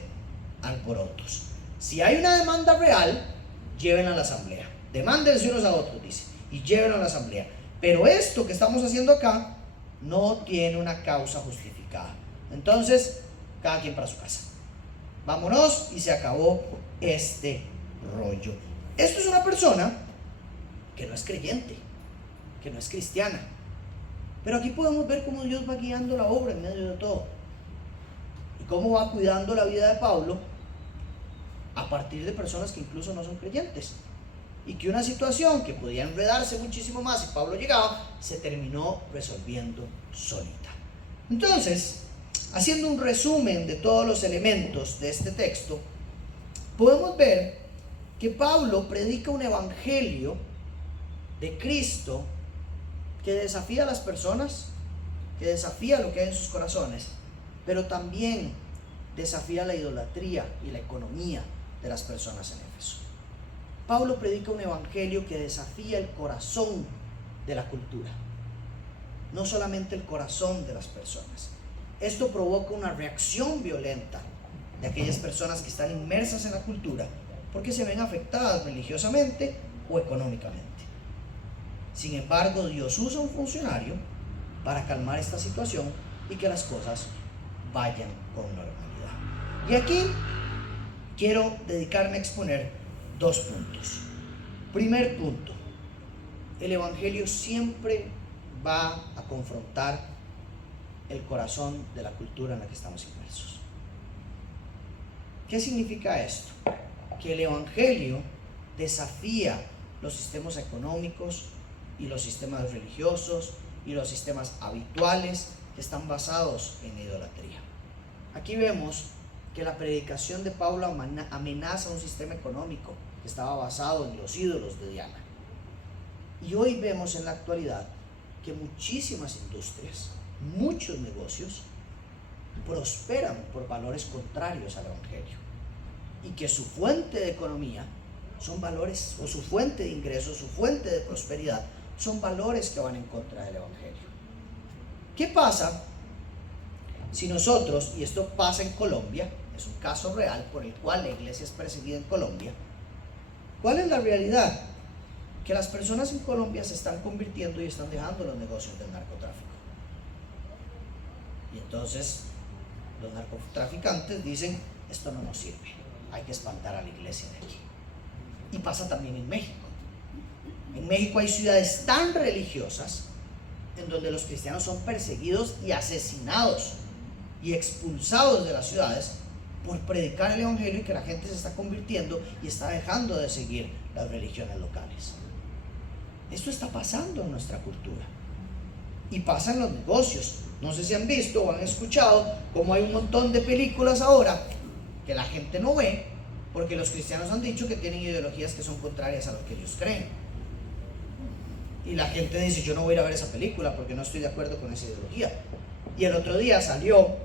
alborotos. Si hay una demanda real, llévenla a la asamblea. Demándense unos a otros, dice, y llévenlo a la asamblea. Pero esto que estamos haciendo acá no tiene una causa justificada. Entonces, cada quien para su casa. Vámonos y se acabó este rollo. Esto es una persona que no es creyente, que no es cristiana. Pero aquí podemos ver cómo Dios va guiando la obra en medio de todo. Y cómo va cuidando la vida de Pablo a partir de personas que incluso no son creyentes. Y que una situación que podía enredarse muchísimo más si Pablo llegaba, se terminó resolviendo solita. Entonces, haciendo un resumen de todos los elementos de este texto, podemos ver que Pablo predica un evangelio de Cristo que desafía a las personas, que desafía lo que hay en sus corazones, pero también desafía la idolatría y la economía de las personas en Éfeso. Pablo predica un evangelio que desafía el corazón de la cultura, no solamente el corazón de las personas. Esto provoca una reacción violenta de aquellas personas que están inmersas en la cultura porque se ven afectadas religiosamente o económicamente. Sin embargo, Dios usa un funcionario para calmar esta situación y que las cosas vayan con normalidad. Y aquí quiero dedicarme a exponer dos puntos. Primer punto, el evangelio siempre va a confrontar el corazón de la cultura en la que estamos inmersos. ¿Qué significa esto? Que el evangelio desafía los sistemas económicos y los sistemas religiosos y los sistemas habituales que están basados en idolatría. Aquí vemos que la predicación de Pablo amenaza un sistema económico que estaba basado en los ídolos de Diana. Y hoy vemos en la actualidad que muchísimas industrias, muchos negocios prosperan por valores contrarios al evangelio, y que su fuente de economía son valores, o su fuente de ingresos, su fuente de prosperidad son valores que van en contra del evangelio. ¿Qué pasa si nosotros, y esto pasa en Colombia, es un caso real por el cual la iglesia es perseguida en Colombia? ¿Cuál es la realidad? que las personas en Colombia se están convirtiendo y están dejando los negocios del narcotráfico. Y entonces los narcotraficantes dicen, esto no nos sirve, hay que espantar a la iglesia de aquí. Y pasa también en México. En México hay ciudades tan religiosas en donde los cristianos son perseguidos y asesinados y expulsados de las ciudades por predicar el evangelio, y que la gente se está convirtiendo y está dejando de seguir las religiones locales. Esto está pasando en nuestra cultura y pasa en los negocios. No sé si han visto o han escuchado cómo hay un montón de películas ahora que la gente no ve porque los cristianos han dicho que tienen ideologías que son contrarias a lo que ellos creen. Y la gente dice, yo no voy a ir a ver esa película porque no estoy de acuerdo con esa ideología. Y el otro día salió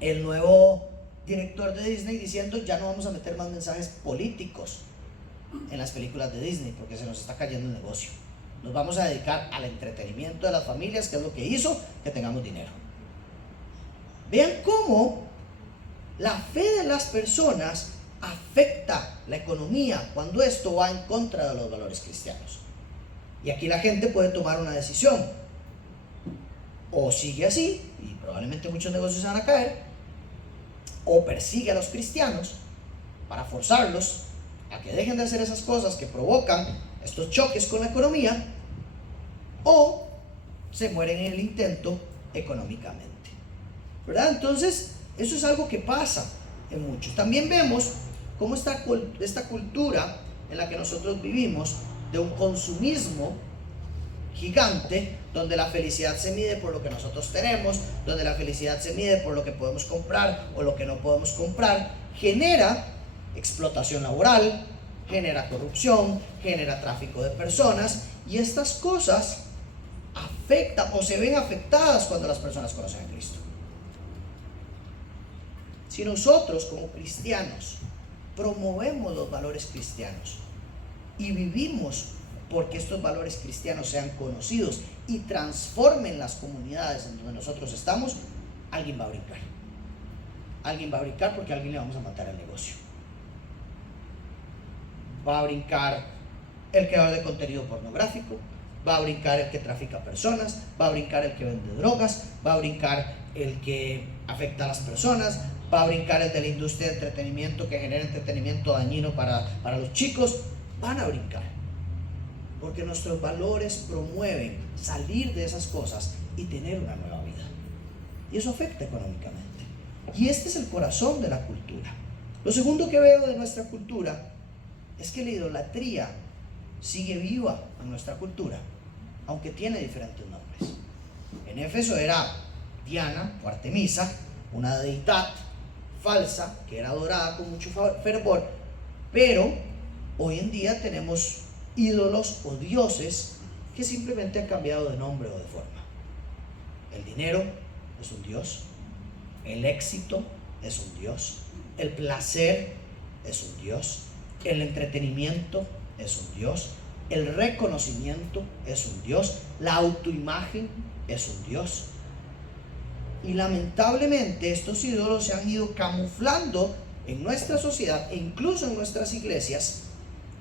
el nuevo director de Disney diciendo, ya no vamos a meter más mensajes políticos en las películas de Disney porque se nos está cayendo el negocio. Nos vamos a dedicar al entretenimiento de las familias, que es lo que hizo que tengamos dinero. Vean cómo la fe de las personas afecta la economía cuando esto va en contra de los valores cristianos. Y aquí la gente puede tomar una decisión: o sigue así, y probablemente muchos negocios se van a caer, o persigue a los cristianos para forzarlos a que dejen de hacer esas cosas que provocan estos choques con la economía, o se mueren en el intento económicamente, ¿verdad? Entonces, eso es algo que pasa en muchos. También vemos cómo esta cultura en la que nosotros vivimos, de un consumismo gigante, donde la felicidad se mide por lo que nosotros tenemos, donde la felicidad se mide por lo que podemos comprar o lo que no podemos comprar, genera explotación laboral, genera corrupción, genera tráfico de personas, y estas cosas afectan o se ven afectadas cuando las personas conocen a Cristo. Si nosotros como cristianos promovemos los valores cristianos y vivimos porque estos valores cristianos sean conocidos y transformen las comunidades en donde nosotros estamos, alguien va a brincar. Alguien va a brincar porque a alguien le vamos a matar el negocio. Va a brincar el creador de contenido pornográfico, va a brincar el que trafica personas, va a brincar el que vende drogas, va a brincar el que afecta a las personas, va a brincar el de la industria de entretenimiento que genera entretenimiento dañino para los chicos. Van a brincar porque nuestros valores promueven salir de esas cosas y tener una nueva vida, y eso afecta económicamente, y este es el corazón de la cultura. Lo segundo que veo de nuestra cultura es que la idolatría sigue viva en nuestra cultura, aunque tiene diferentes nombres. En Éfeso era Diana o Artemisa, una deidad falsa que era adorada con mucho fervor, pero hoy en día tenemos ídolos o dioses que simplemente han cambiado de nombre o de forma. El dinero es un dios, el éxito es un dios, el placer es un dios, el entretenimiento es un dios, el reconocimiento es un dios, la autoimagen es un dios. Y lamentablemente estos ídolos se han ido camuflando en nuestra sociedad e incluso en nuestras iglesias,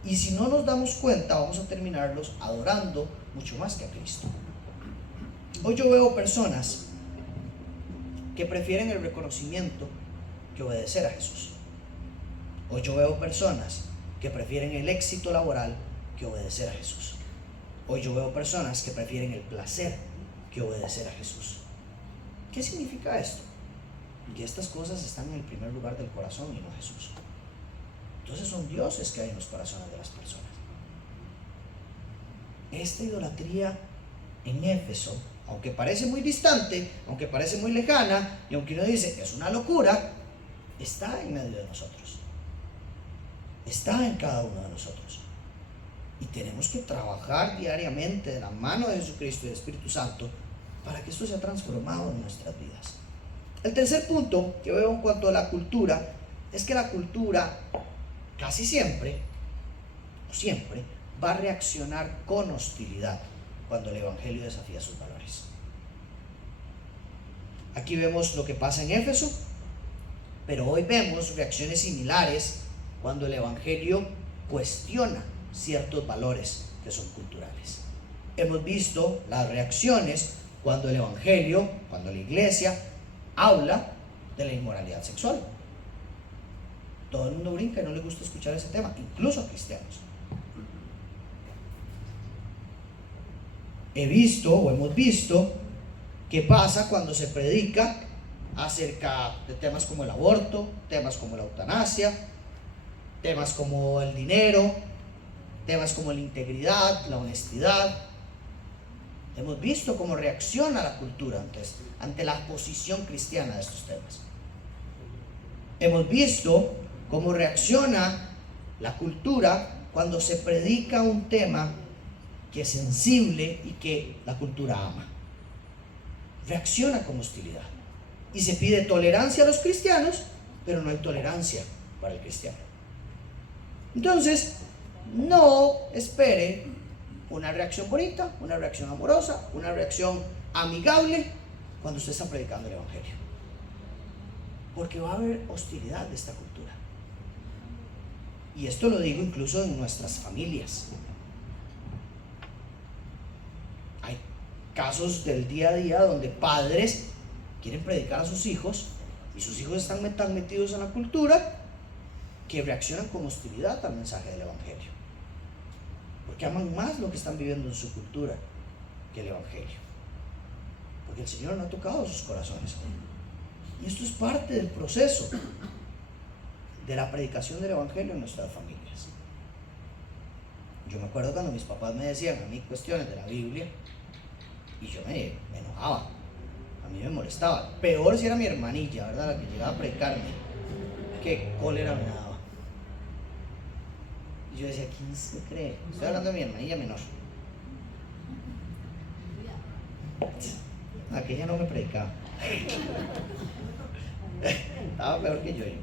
y si no nos damos cuenta vamos a terminarlos adorando mucho más que a Cristo. Hoy yo veo personas que prefieren el reconocimiento que obedecer a Jesús. Hoy yo veo personas que prefieren el éxito laboral que obedecer a Jesús. Hoy yo veo personas que prefieren el placer que obedecer a Jesús. ¿Qué significa esto? Que estas cosas están en el primer lugar del corazón y no Jesús. Entonces son dioses que hay en los corazones de las personas. Esta idolatría en Éfeso, aunque parece muy distante, aunque parece muy lejana, y aunque uno dice es una locura, está en medio de nosotros. Está en cada uno de nosotros. Y tenemos que trabajar diariamente de la mano de Jesucristo y del Espíritu Santo para que esto sea transformado en nuestras vidas. El tercer punto que veo en cuanto a la cultura es que la cultura casi siempre, o siempre, va a reaccionar con hostilidad cuando el Evangelio desafía sus valores. Aquí vemos lo que pasa en Éfeso, pero hoy vemos reacciones similares cuando el Evangelio cuestiona ciertos valores que que son culturales. Hemos visto las reacciones cuando el Evangelio, cuando la iglesia habla de la inmoralidad sexual. Todo el mundo brinca y no le gusta escuchar ese tema, incluso a cristianos. Hemos visto qué pasa cuando se predica acerca de temas como el aborto, temas como la eutanasia, temas como el dinero, temas como la integridad, la honestidad. Hemos visto cómo reacciona la cultura ante la posición cristiana de estos temas. Hemos visto cómo reacciona la cultura cuando se predica un tema que es sensible y que la cultura ama. Reacciona con hostilidad. Y se pide tolerancia a los cristianos, pero no hay tolerancia para el cristiano. Entonces, no espere una reacción bonita, una reacción amorosa, una reacción amigable cuando usted está predicando el Evangelio. Porque va a haber hostilidad de esta cultura. Y esto lo digo incluso en nuestras familias. Hay casos del día a día donde padres quieren predicar a sus hijos y sus hijos están tan metidos en la cultura que reaccionan con hostilidad al mensaje del Evangelio, porque aman más lo que están viviendo en su cultura que el Evangelio, porque el Señor no ha tocado sus corazones. Y esto es parte del proceso de la predicación del Evangelio en nuestras familias. Yo me acuerdo cuando mis papás me decían a mí cuestiones de la Biblia y yo me enojaba, a mí me molestaba. Peor si era mi hermanilla, ¿verdad?, la que llegaba a predicarme, qué cólera me daba. Y yo decía, ¿quién se cree? Estoy hablando de mi hermanilla menor. Aquella no me predicaba. Estaba peor que yo creo.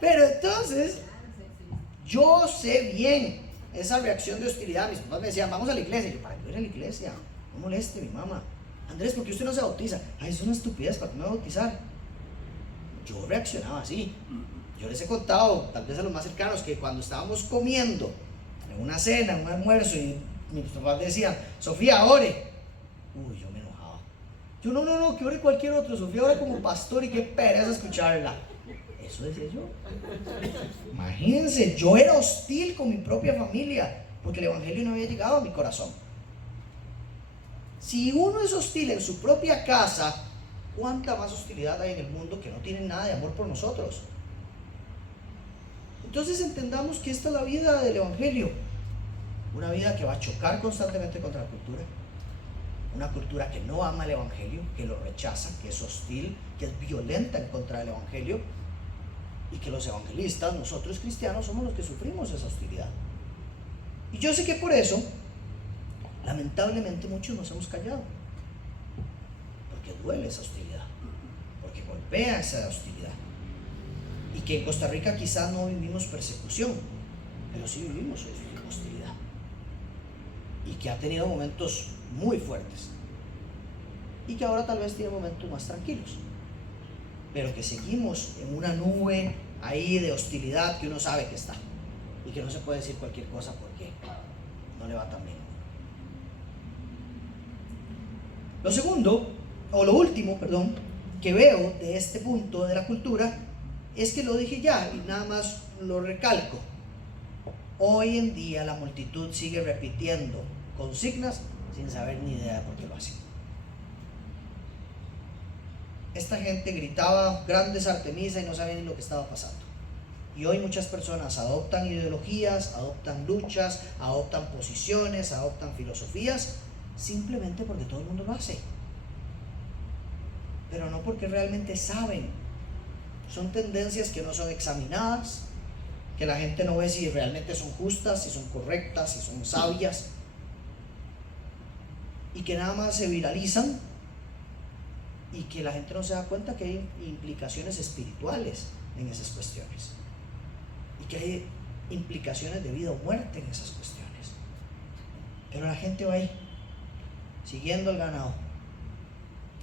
Pero entonces, yo sé bien esa reacción de hostilidad. Mis papás me decían, vamos a la iglesia. Y yo, ¿para qué ir a la iglesia? No moleste, mi mamá. Andrés, ¿por qué usted no se bautiza? Ay, es una estupidez, ¿para qué me voy a bautizar? Yo reaccionaba así. Yo les he contado, tal vez a los más cercanos, que cuando estábamos comiendo en una cena, en un almuerzo, y mis papás decían, Sofía, ore. Uy, yo me enojaba. Yo, no, que ore cualquier otro. Sofía ora como pastor y qué pereza escucharla. Eso decía yo. Imagínense, yo era hostil con mi propia familia, porque el Evangelio no había llegado a mi corazón. Si uno es hostil en su propia casa, ¿cuánta más hostilidad hay en el mundo que no tiene nada de amor por nosotros? Entonces entendamos que esta es la vida del Evangelio. Una vida que va a chocar constantemente contra la cultura. Una cultura que no ama el Evangelio, que lo rechaza, que es hostil, que es violenta en contra del Evangelio. Y que los evangelistas, nosotros cristianos, somos los que sufrimos esa hostilidad. Y yo sé que por eso, lamentablemente, muchos nos hemos callado. Porque duele esa hostilidad. Porque golpea esa hostilidad. Y que en Costa Rica quizás no vivimos persecución, pero sí vivimos hostilidad. Y que ha tenido momentos muy fuertes. Y que ahora tal vez tiene momentos más tranquilos. Pero que seguimos en una nube ahí de hostilidad que uno sabe que está. Y que no se puede decir cualquier cosa porque no le va tan bien. Lo segundo, o lo último, perdón, que veo de este punto de la cultura es que lo dije ya y nada más lo recalco. Hoy en día la multitud sigue repitiendo consignas sin saber ni idea de por qué lo hacen. Esta gente gritaba grandes Artemisa y no sabía ni lo que estaba pasando. Y hoy muchas personas adoptan ideologías, adoptan luchas, adoptan posiciones, adoptan filosofías, simplemente porque todo el mundo lo hace. Pero no porque realmente saben. Son tendencias que no son examinadas, que la gente no ve si realmente son justas, si son correctas, si son sabias, y que nada más se viralizan y que la gente no se da cuenta que hay implicaciones espirituales en esas cuestiones y que hay implicaciones de vida o muerte en esas cuestiones. Pero la gente va ahí siguiendo el ganado,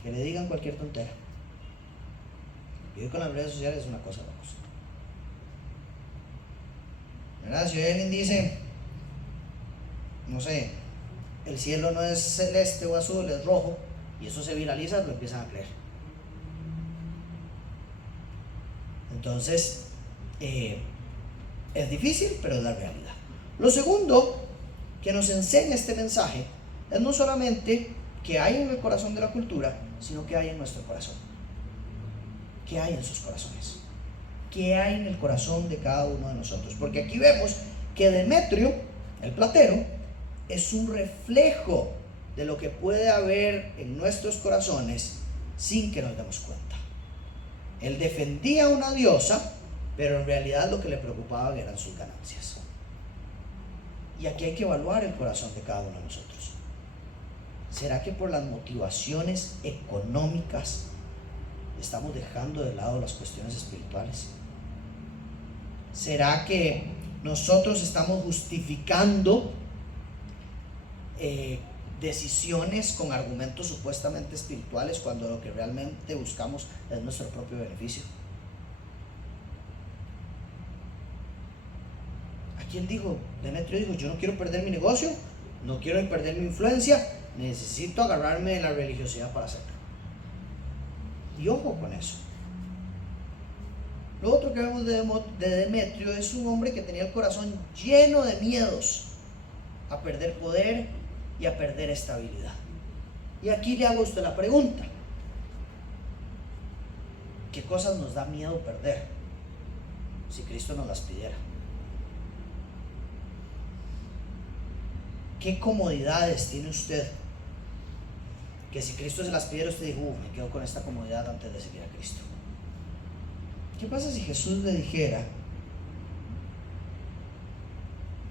que le digan cualquier tontera. Y hoy con las redes sociales es una cosa locos. ¿verdad? Si alguien dice, no sé, el cielo no es celeste o azul, es rojo, y eso se viraliza, lo empiezan a creer. Entonces, es difícil, pero es la realidad. Lo segundo que nos enseña este mensaje es no solamente que hay en el corazón de la cultura, sino que hay en nuestro corazón. ¿Qué hay en sus corazones? ¿Qué hay en el corazón de cada uno de nosotros? Porque aquí vemos que Demetrio, el platero, es un reflejo de lo que puede haber en nuestros corazones sin que nos demos cuenta. Él defendía a una diosa, pero en realidad lo que le preocupaba eran sus ganancias. Y aquí hay que evaluar el corazón de cada uno de nosotros. ¿Será que por las motivaciones económicas estamos dejando de lado las cuestiones espirituales? ¿Será que nosotros estamos justificando decisiones con argumentos supuestamente espirituales cuando lo que realmente buscamos es nuestro propio beneficio? Aquí él dijo, Demetrio dijo, yo no quiero perder mi negocio, no quiero perder mi influencia, necesito agarrarme de la religiosidad para hacerlo. Y ojo con eso. Lo otro que vemos de Demetrio es un hombre que tenía el corazón lleno de miedos a perder poder y a perder estabilidad. Y aquí le hago a usted la pregunta: ¿qué cosas nos da miedo perder si Cristo nos las pidiera? ¿Qué comodidades tiene usted que si Cristo se las pidiera usted dijo, me quedo con esta comodidad antes de seguir a Cristo? ¿Qué pasa si Jesús le dijera,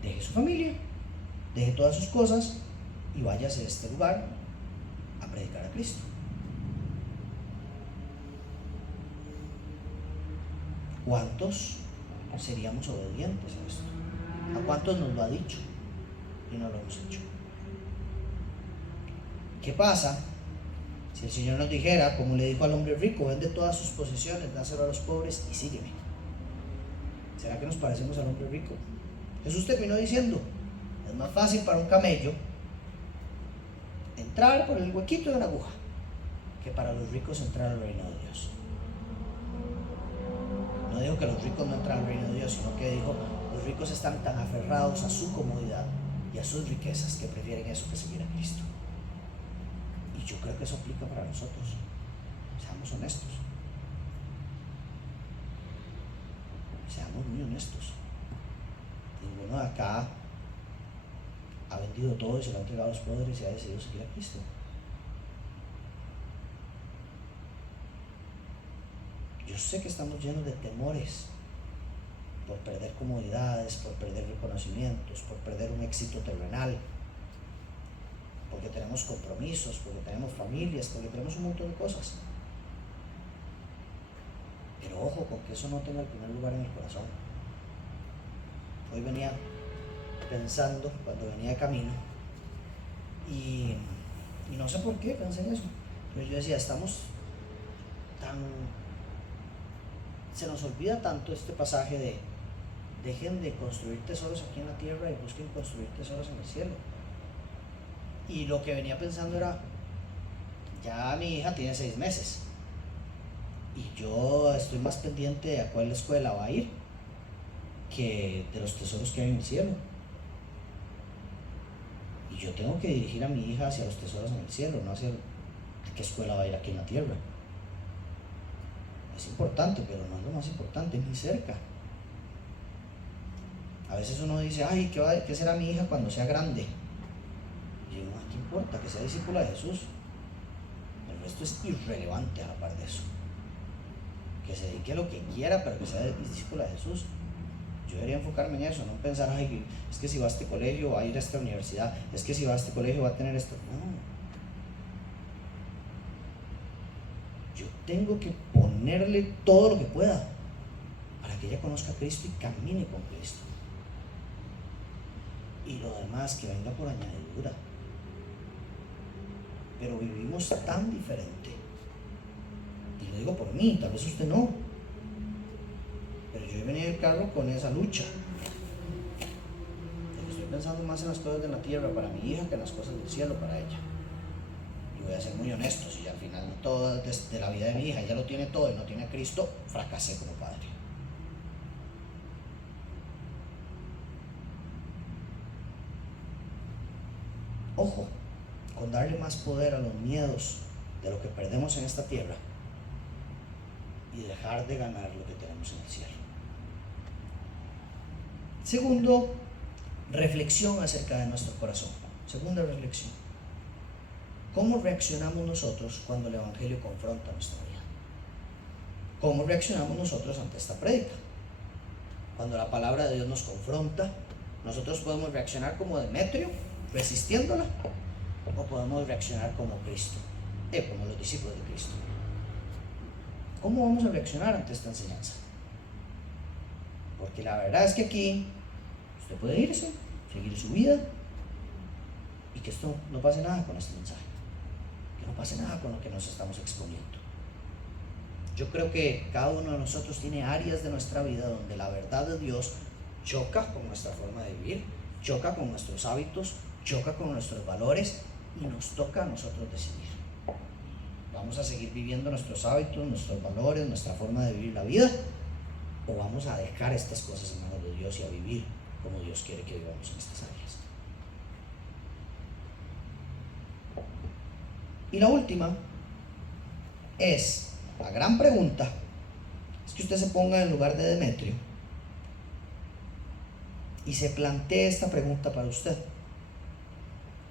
deje su familia, deje todas sus cosas y váyase de este lugar a predicar a Cristo? ¿Cuántos seríamos obedientes a esto? ¿A cuántos nos lo ha dicho y no lo hemos hecho? ¿Qué pasa si el Señor nos dijera, como le dijo al hombre rico, vende todas sus posesiones, dáselo a los pobres y sígueme? ¿Será que nos parecemos al hombre rico? Jesús terminó diciendo, es más fácil para un camello entrar por el huequito de una aguja que para los ricos entrar al reino de Dios. No dijo que los ricos no entran al reino de Dios, sino que dijo, los ricos están tan aferrados a su comodidad y a sus riquezas que prefieren eso que seguir a Cristo. Y yo creo que eso aplica para nosotros. Seamos honestos. Seamos muy honestos. Ninguno de acá ha vendido todo y se lo ha entregado a los pobres y ha decidido seguir a Cristo. Yo sé que estamos llenos de temores por perder comodidades, por perder reconocimientos, por perder un éxito terrenal, porque tenemos compromisos, porque tenemos familias, porque tenemos un montón de cosas. Pero ojo con que eso no tenga el primer lugar en el corazón. Hoy venía pensando, cuando venía de camino, y no sé por qué pensé en eso, pero yo decía, estamos tan... Se nos olvida tanto este pasaje de dejen de construir tesoros aquí en la tierra y busquen construir tesoros en el cielo. Y lo que venía pensando era, ya mi hija tiene 6 meses y yo estoy más pendiente de a cuál escuela va a ir que de los tesoros que hay en el cielo. Y yo tengo que dirigir a mi hija hacia los tesoros en el cielo, no hacia a qué escuela va a ir aquí en la tierra. Es importante, pero no es lo más importante, es muy cerca. A veces uno dice, ay, ¿qué será mi hija cuando sea grande? Y yo digo, ¿qué importa? Que sea discípula de Jesús. El resto es irrelevante a la par de eso. Que se dedique a lo que quiera, pero que sea discípula de Jesús. Yo debería enfocarme en eso, no pensar, ay, es que si va a este colegio va a ir a esta universidad, es que si va a este colegio va a tener esto. No. Yo tengo que ponerle todo lo que pueda para que ella conozca a Cristo y camine con Cristo. Y lo demás que venga por añadidura. Pero vivimos tan diferente. Y lo digo por mí, tal vez usted no. Pero yo venía en el carro con esa lucha. pensando más en las cosas de la tierra para mi hija que en las cosas del cielo para ella. Y voy a ser muy honesto, si al final de toda de la vida de mi hija ella lo tiene todo y no tiene a Cristo, fracasé como padre. Ojo con darle más poder a los miedos de lo que perdemos en esta tierra y dejar de ganar lo que tenemos en el cielo. Segundo, reflexión acerca de nuestro corazón. Segunda reflexión. ¿Cómo reaccionamos nosotros cuando el Evangelio confronta nuestra vida? ¿Cómo reaccionamos nosotros ante esta prédica? Cuando la palabra de Dios nos confronta, nosotros podemos reaccionar como Demetrio, resistiéndola, o podemos reaccionar como Cristo, como los discípulos de Cristo. ¿Cómo vamos a reaccionar ante esta enseñanza? Porque la verdad es que aquí usted puede irse, seguir su vida, y que esto no pase nada con este mensaje, que no pase nada con lo que nos estamos exponiendo. Yo creo que cada uno de nosotros tiene áreas de nuestra vida donde la verdad de Dios choca con nuestra forma de vivir, choca con nuestros hábitos, choca con nuestros valores, y nos toca a nosotros decidir. ¿Vamos a seguir viviendo nuestros hábitos, nuestros valores, nuestra forma de vivir la vida? ¿O vamos a dejar estas cosas en manos de Dios y a vivir como Dios quiere que vivamos en estas áreas? Y la última es, la gran pregunta, es que usted se ponga en el lugar de Demetrio y se plantee esta pregunta para usted.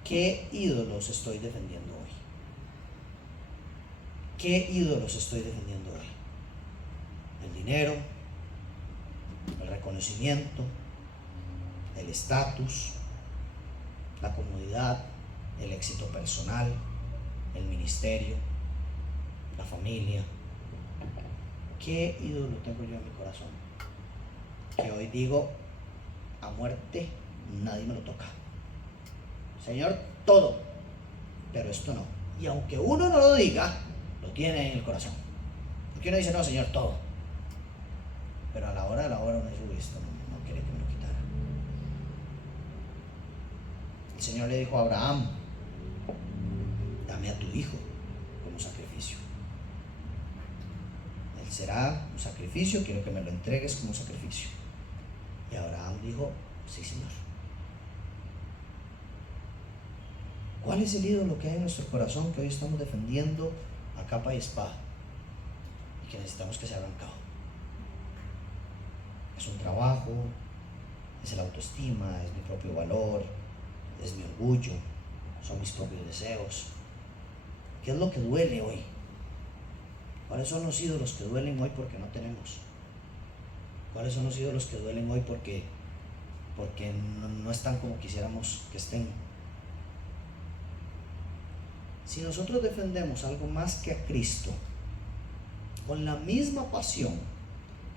¿Qué ídolos estoy defendiendo hoy? ¿Qué ídolos estoy defendiendo hoy? El dinero, el reconocimiento, el estatus, la comodidad, el éxito personal, el ministerio, la familia. ¿Qué ídolo tengo yo en mi corazón? Que hoy digo, a muerte nadie me lo toca. Señor, todo, pero esto no. Y aunque uno no lo diga, lo tiene en el corazón. Porque uno dice, no, Señor, todo. Pero a la hora de la hora uno dice, uy, esto no quiere que me lo quitara. El Señor le dijo a Abraham, dame a tu hijo como sacrificio. Él será un sacrificio, quiero que me lo entregues como sacrificio. Y Abraham dijo, sí, Señor. ¿Cuál es el ídolo que hay en nuestro corazón que hoy estamos defendiendo a capa y espada y que necesitamos que sea arrancado? Es un trabajo, es el autoestima, es mi propio valor, es mi orgullo, son mis propios deseos. ¿Qué es lo que duele hoy? ¿Cuáles son los ídolos que duelen hoy porque no tenemos? ¿Cuáles son los ídolos que duelen hoy porque no están como quisiéramos que estén? Si nosotros defendemos algo más que a Cristo, con la misma pasión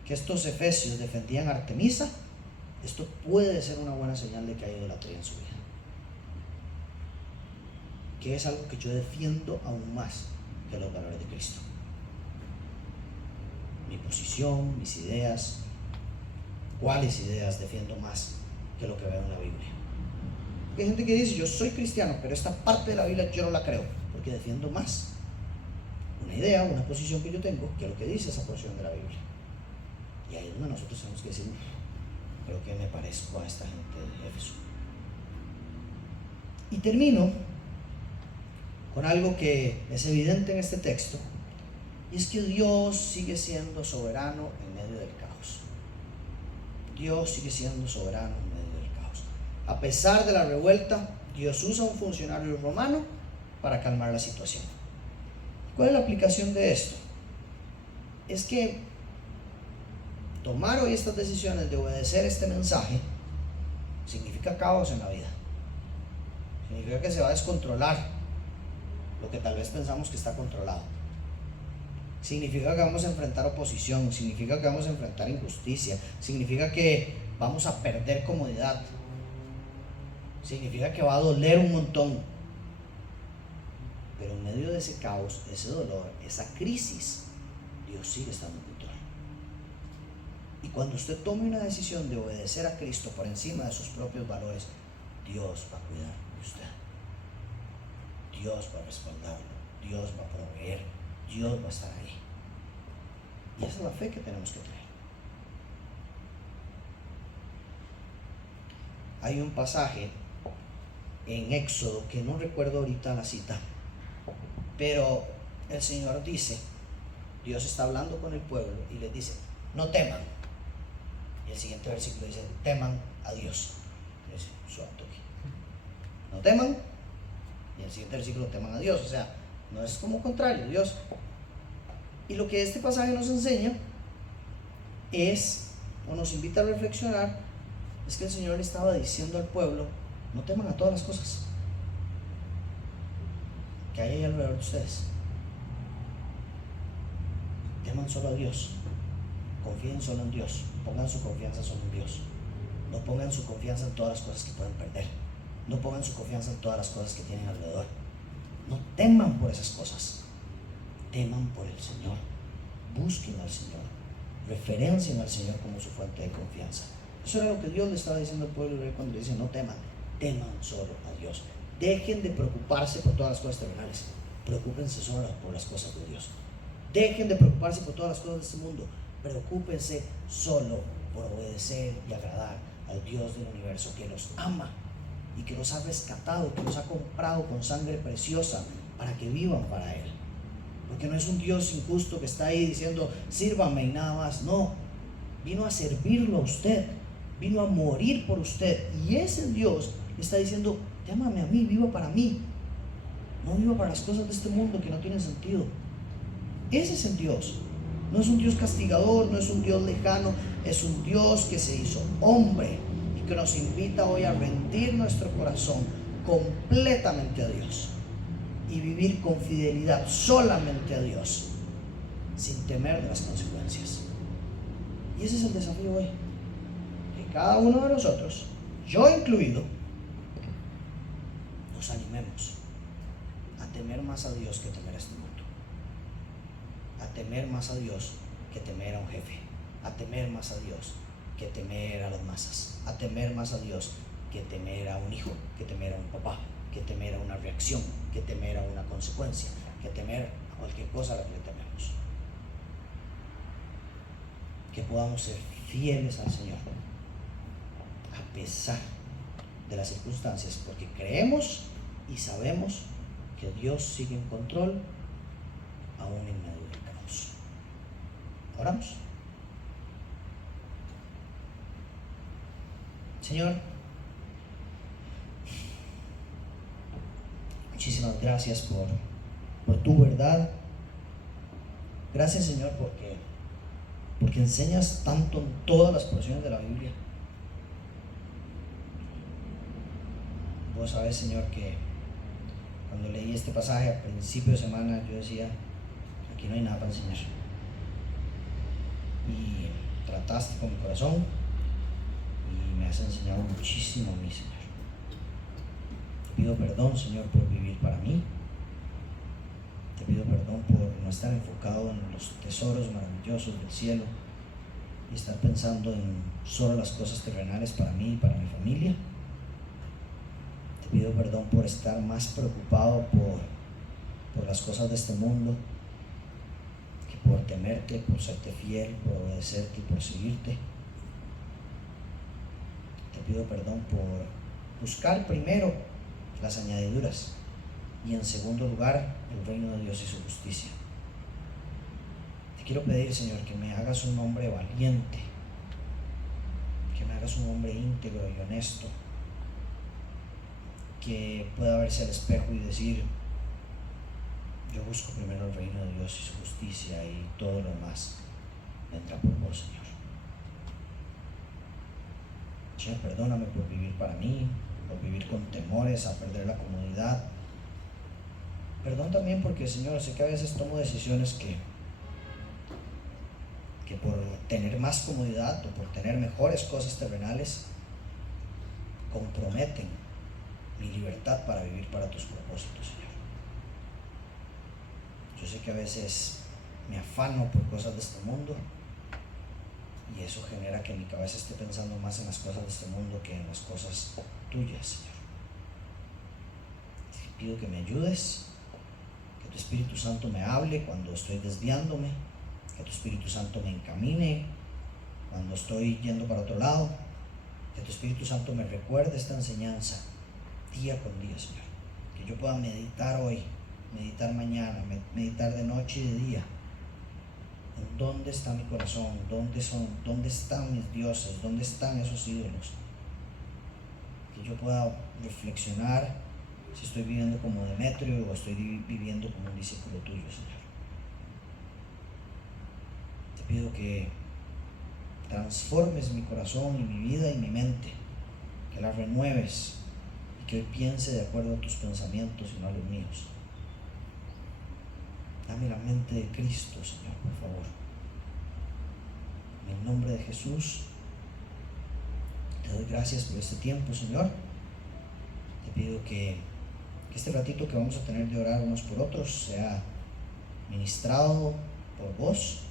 que estos efesios defendían a Artemisa, esto puede ser una buena señal de que hay idolatría en su vida. Que es algo que yo defiendo aún más que los valores de Cristo. Mi posición, mis ideas, ¿cuáles ideas defiendo más que lo que veo en la Biblia? Hay gente que dice, yo soy cristiano, pero esta parte de la Biblia yo no la creo, porque defiendo más una idea, una posición que yo tengo, que lo que dice esa porción de la Biblia. Y ahí es donde nosotros tenemos que decir, creo que me parezco a esta gente de Éfeso. Y termino con algo que es evidente en este texto, y es que Dios sigue siendo soberano en medio del caos. Dios sigue siendo soberano en medio del caos. A pesar de la revuelta, Dios usa un funcionario romano para calmar la situación. ¿Cuál es la aplicación de esto? Es que tomar hoy estas decisiones de obedecer este mensaje significa caos en la vida. Significa que se va a descontrolar lo que tal vez pensamos que está controlado. Significa que vamos a enfrentar oposición, significa que vamos a enfrentar injusticia, significa que vamos a perder comodidad, significa que va a doler un montón. Pero en medio de ese caos, ese dolor, esa crisis, Dios sigue estando en control. Y cuando usted tome una decisión de obedecer a Cristo por encima de sus propios valores, Dios va a cuidar de usted. Dios va a respaldarlo. Dios va a proveer. Dios va a estar ahí. Y esa es la fe que tenemos que tener. Hay un pasaje en Éxodo que no recuerdo ahorita la cita, pero el Señor dice, Dios está hablando con el pueblo y les dice, no teman. Y el siguiente versículo dice, teman a Dios. Y dice, no teman. Y el siguiente versículo, teman a Dios. O sea, no es como contrario, Dios. Y lo que este pasaje nos enseña es, o nos invita a reflexionar, es que el Señor le estaba diciendo al pueblo, no teman a todas las cosas que hay alrededor de ustedes. Teman solo a Dios. Confíen solo en Dios. Pongan su confianza solo en Dios. No pongan su confianza en todas las cosas que pueden perder. No pongan su confianza en todas las cosas que tienen alrededor. No teman por esas cosas. Teman por el Señor. Busquen al Señor. Referencien al Señor como su fuente de confianza. Eso era lo que Dios le estaba diciendo al pueblo cuando le dice, no teman. Teman solo a Dios. Dejen de preocuparse por todas las cosas terrenales. Preocúpense solo por las cosas de Dios. Dejen de preocuparse por todas las cosas de este mundo. Preocúpense solo por obedecer y agradar al Dios del universo que los ama y que los ha rescatado, que los ha comprado con sangre preciosa para que vivan para Él. Porque no es un Dios injusto que está ahí diciendo, sírvame y nada más. No, vino a servirlo a usted, vino a morir por usted. Y ese Dios le está diciendo, llámame a mí, viva para mí. No viva para las cosas de este mundo que no tienen sentido. Ese es el Dios. No es un Dios castigador, no es un Dios lejano, es un Dios que se hizo hombre y que nos invita hoy a rendir nuestro corazón completamente a Dios y vivir con fidelidad solamente a Dios, sin temer de las consecuencias. Y ese es el desafío hoy, que cada uno de nosotros, yo incluido, nos animemos a temer más a Dios que temer a este mundo, a temer más a Dios que temer a un jefe, a temer más a Dios que temer a las masas, a temer más a Dios que temer a un hijo, que temer a un papá, que temer a una reacción, que temer a una consecuencia, que temer a cualquier cosa a la que le tememos. Que podamos ser fieles al Señor a pesar de las circunstancias, porque creemos y sabemos que Dios sigue en control aún en medio del caos. Oramos. Señor, muchísimas gracias por tu verdad. Gracias, Señor, porque enseñas tanto en todas las porciones de la Biblia. Vos sabés, Señor, que cuando leí este pasaje a principio de semana, yo decía, aquí no hay nada para enseñar. Y trataste con mi corazón y me has enseñado muchísimo a mí, Señor. Te pido perdón, Señor, por vivir para mí. Te pido perdón por no estar enfocado en los tesoros maravillosos del cielo y estar pensando en solo las cosas terrenales para mí y para mi familia. Te pido perdón por estar más preocupado por las cosas de este mundo que por temerte, por serte fiel, por obedecerte y por seguirte. Te pido perdón por buscar primero las añadiduras y en segundo lugar el reino de Dios y su justicia. Te quiero pedir, Señor, que me hagas un hombre valiente, que me hagas un hombre íntegro y honesto, que pueda verse al espejo y decir, yo busco primero el reino de Dios y su justicia y todo lo demás vendrá por vos, Señor. Señor, perdóname por vivir para mí, por vivir con temores a perder la comodidad. Perdón también porque, Señor, sé que a veces tomo decisiones que por tener más comodidad o por tener mejores cosas terrenales comprometen mi libertad para vivir para tus propósitos, Señor. Yo sé que a veces me afano por cosas de este mundo y eso genera que mi cabeza esté pensando más en las cosas de este mundo que en las cosas tuyas, Señor. pido que me ayudes, que tu Espíritu Santo me hable cuando estoy desviándome, que tu Espíritu Santo me encamine cuando estoy yendo para otro lado, que tu Espíritu Santo me recuerde esta enseñanza día con día, Señor, que yo pueda meditar hoy, meditar mañana, meditar de noche y de día. ¿En dónde está mi corazón? ¿Dónde están mis dioses? ¿Dónde están esos ídolos? Que yo pueda reflexionar si estoy viviendo como Demetrio o estoy viviendo como un discípulo tuyo, Señor. Te pido que transformes mi corazón y mi vida y mi mente, que la renueves y que hoy piense de acuerdo a tus pensamientos y no a los míos. Dame la mente de Cristo, Señor, por favor. En el nombre de Jesús, te doy gracias por este tiempo, Señor. Te pido que este ratito que vamos a tener de orar unos por otros sea ministrado por vos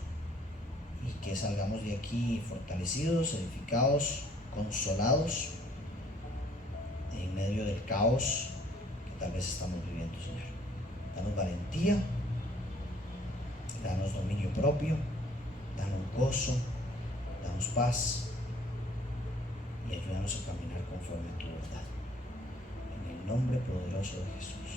y que salgamos de aquí fortalecidos, edificados, consolados en medio del caos que tal vez estamos viviendo, Señor. Danos valentía, danos dominio propio, danos gozo, danos paz y ayúdanos a caminar conforme a tu verdad. En el nombre poderoso de Jesús.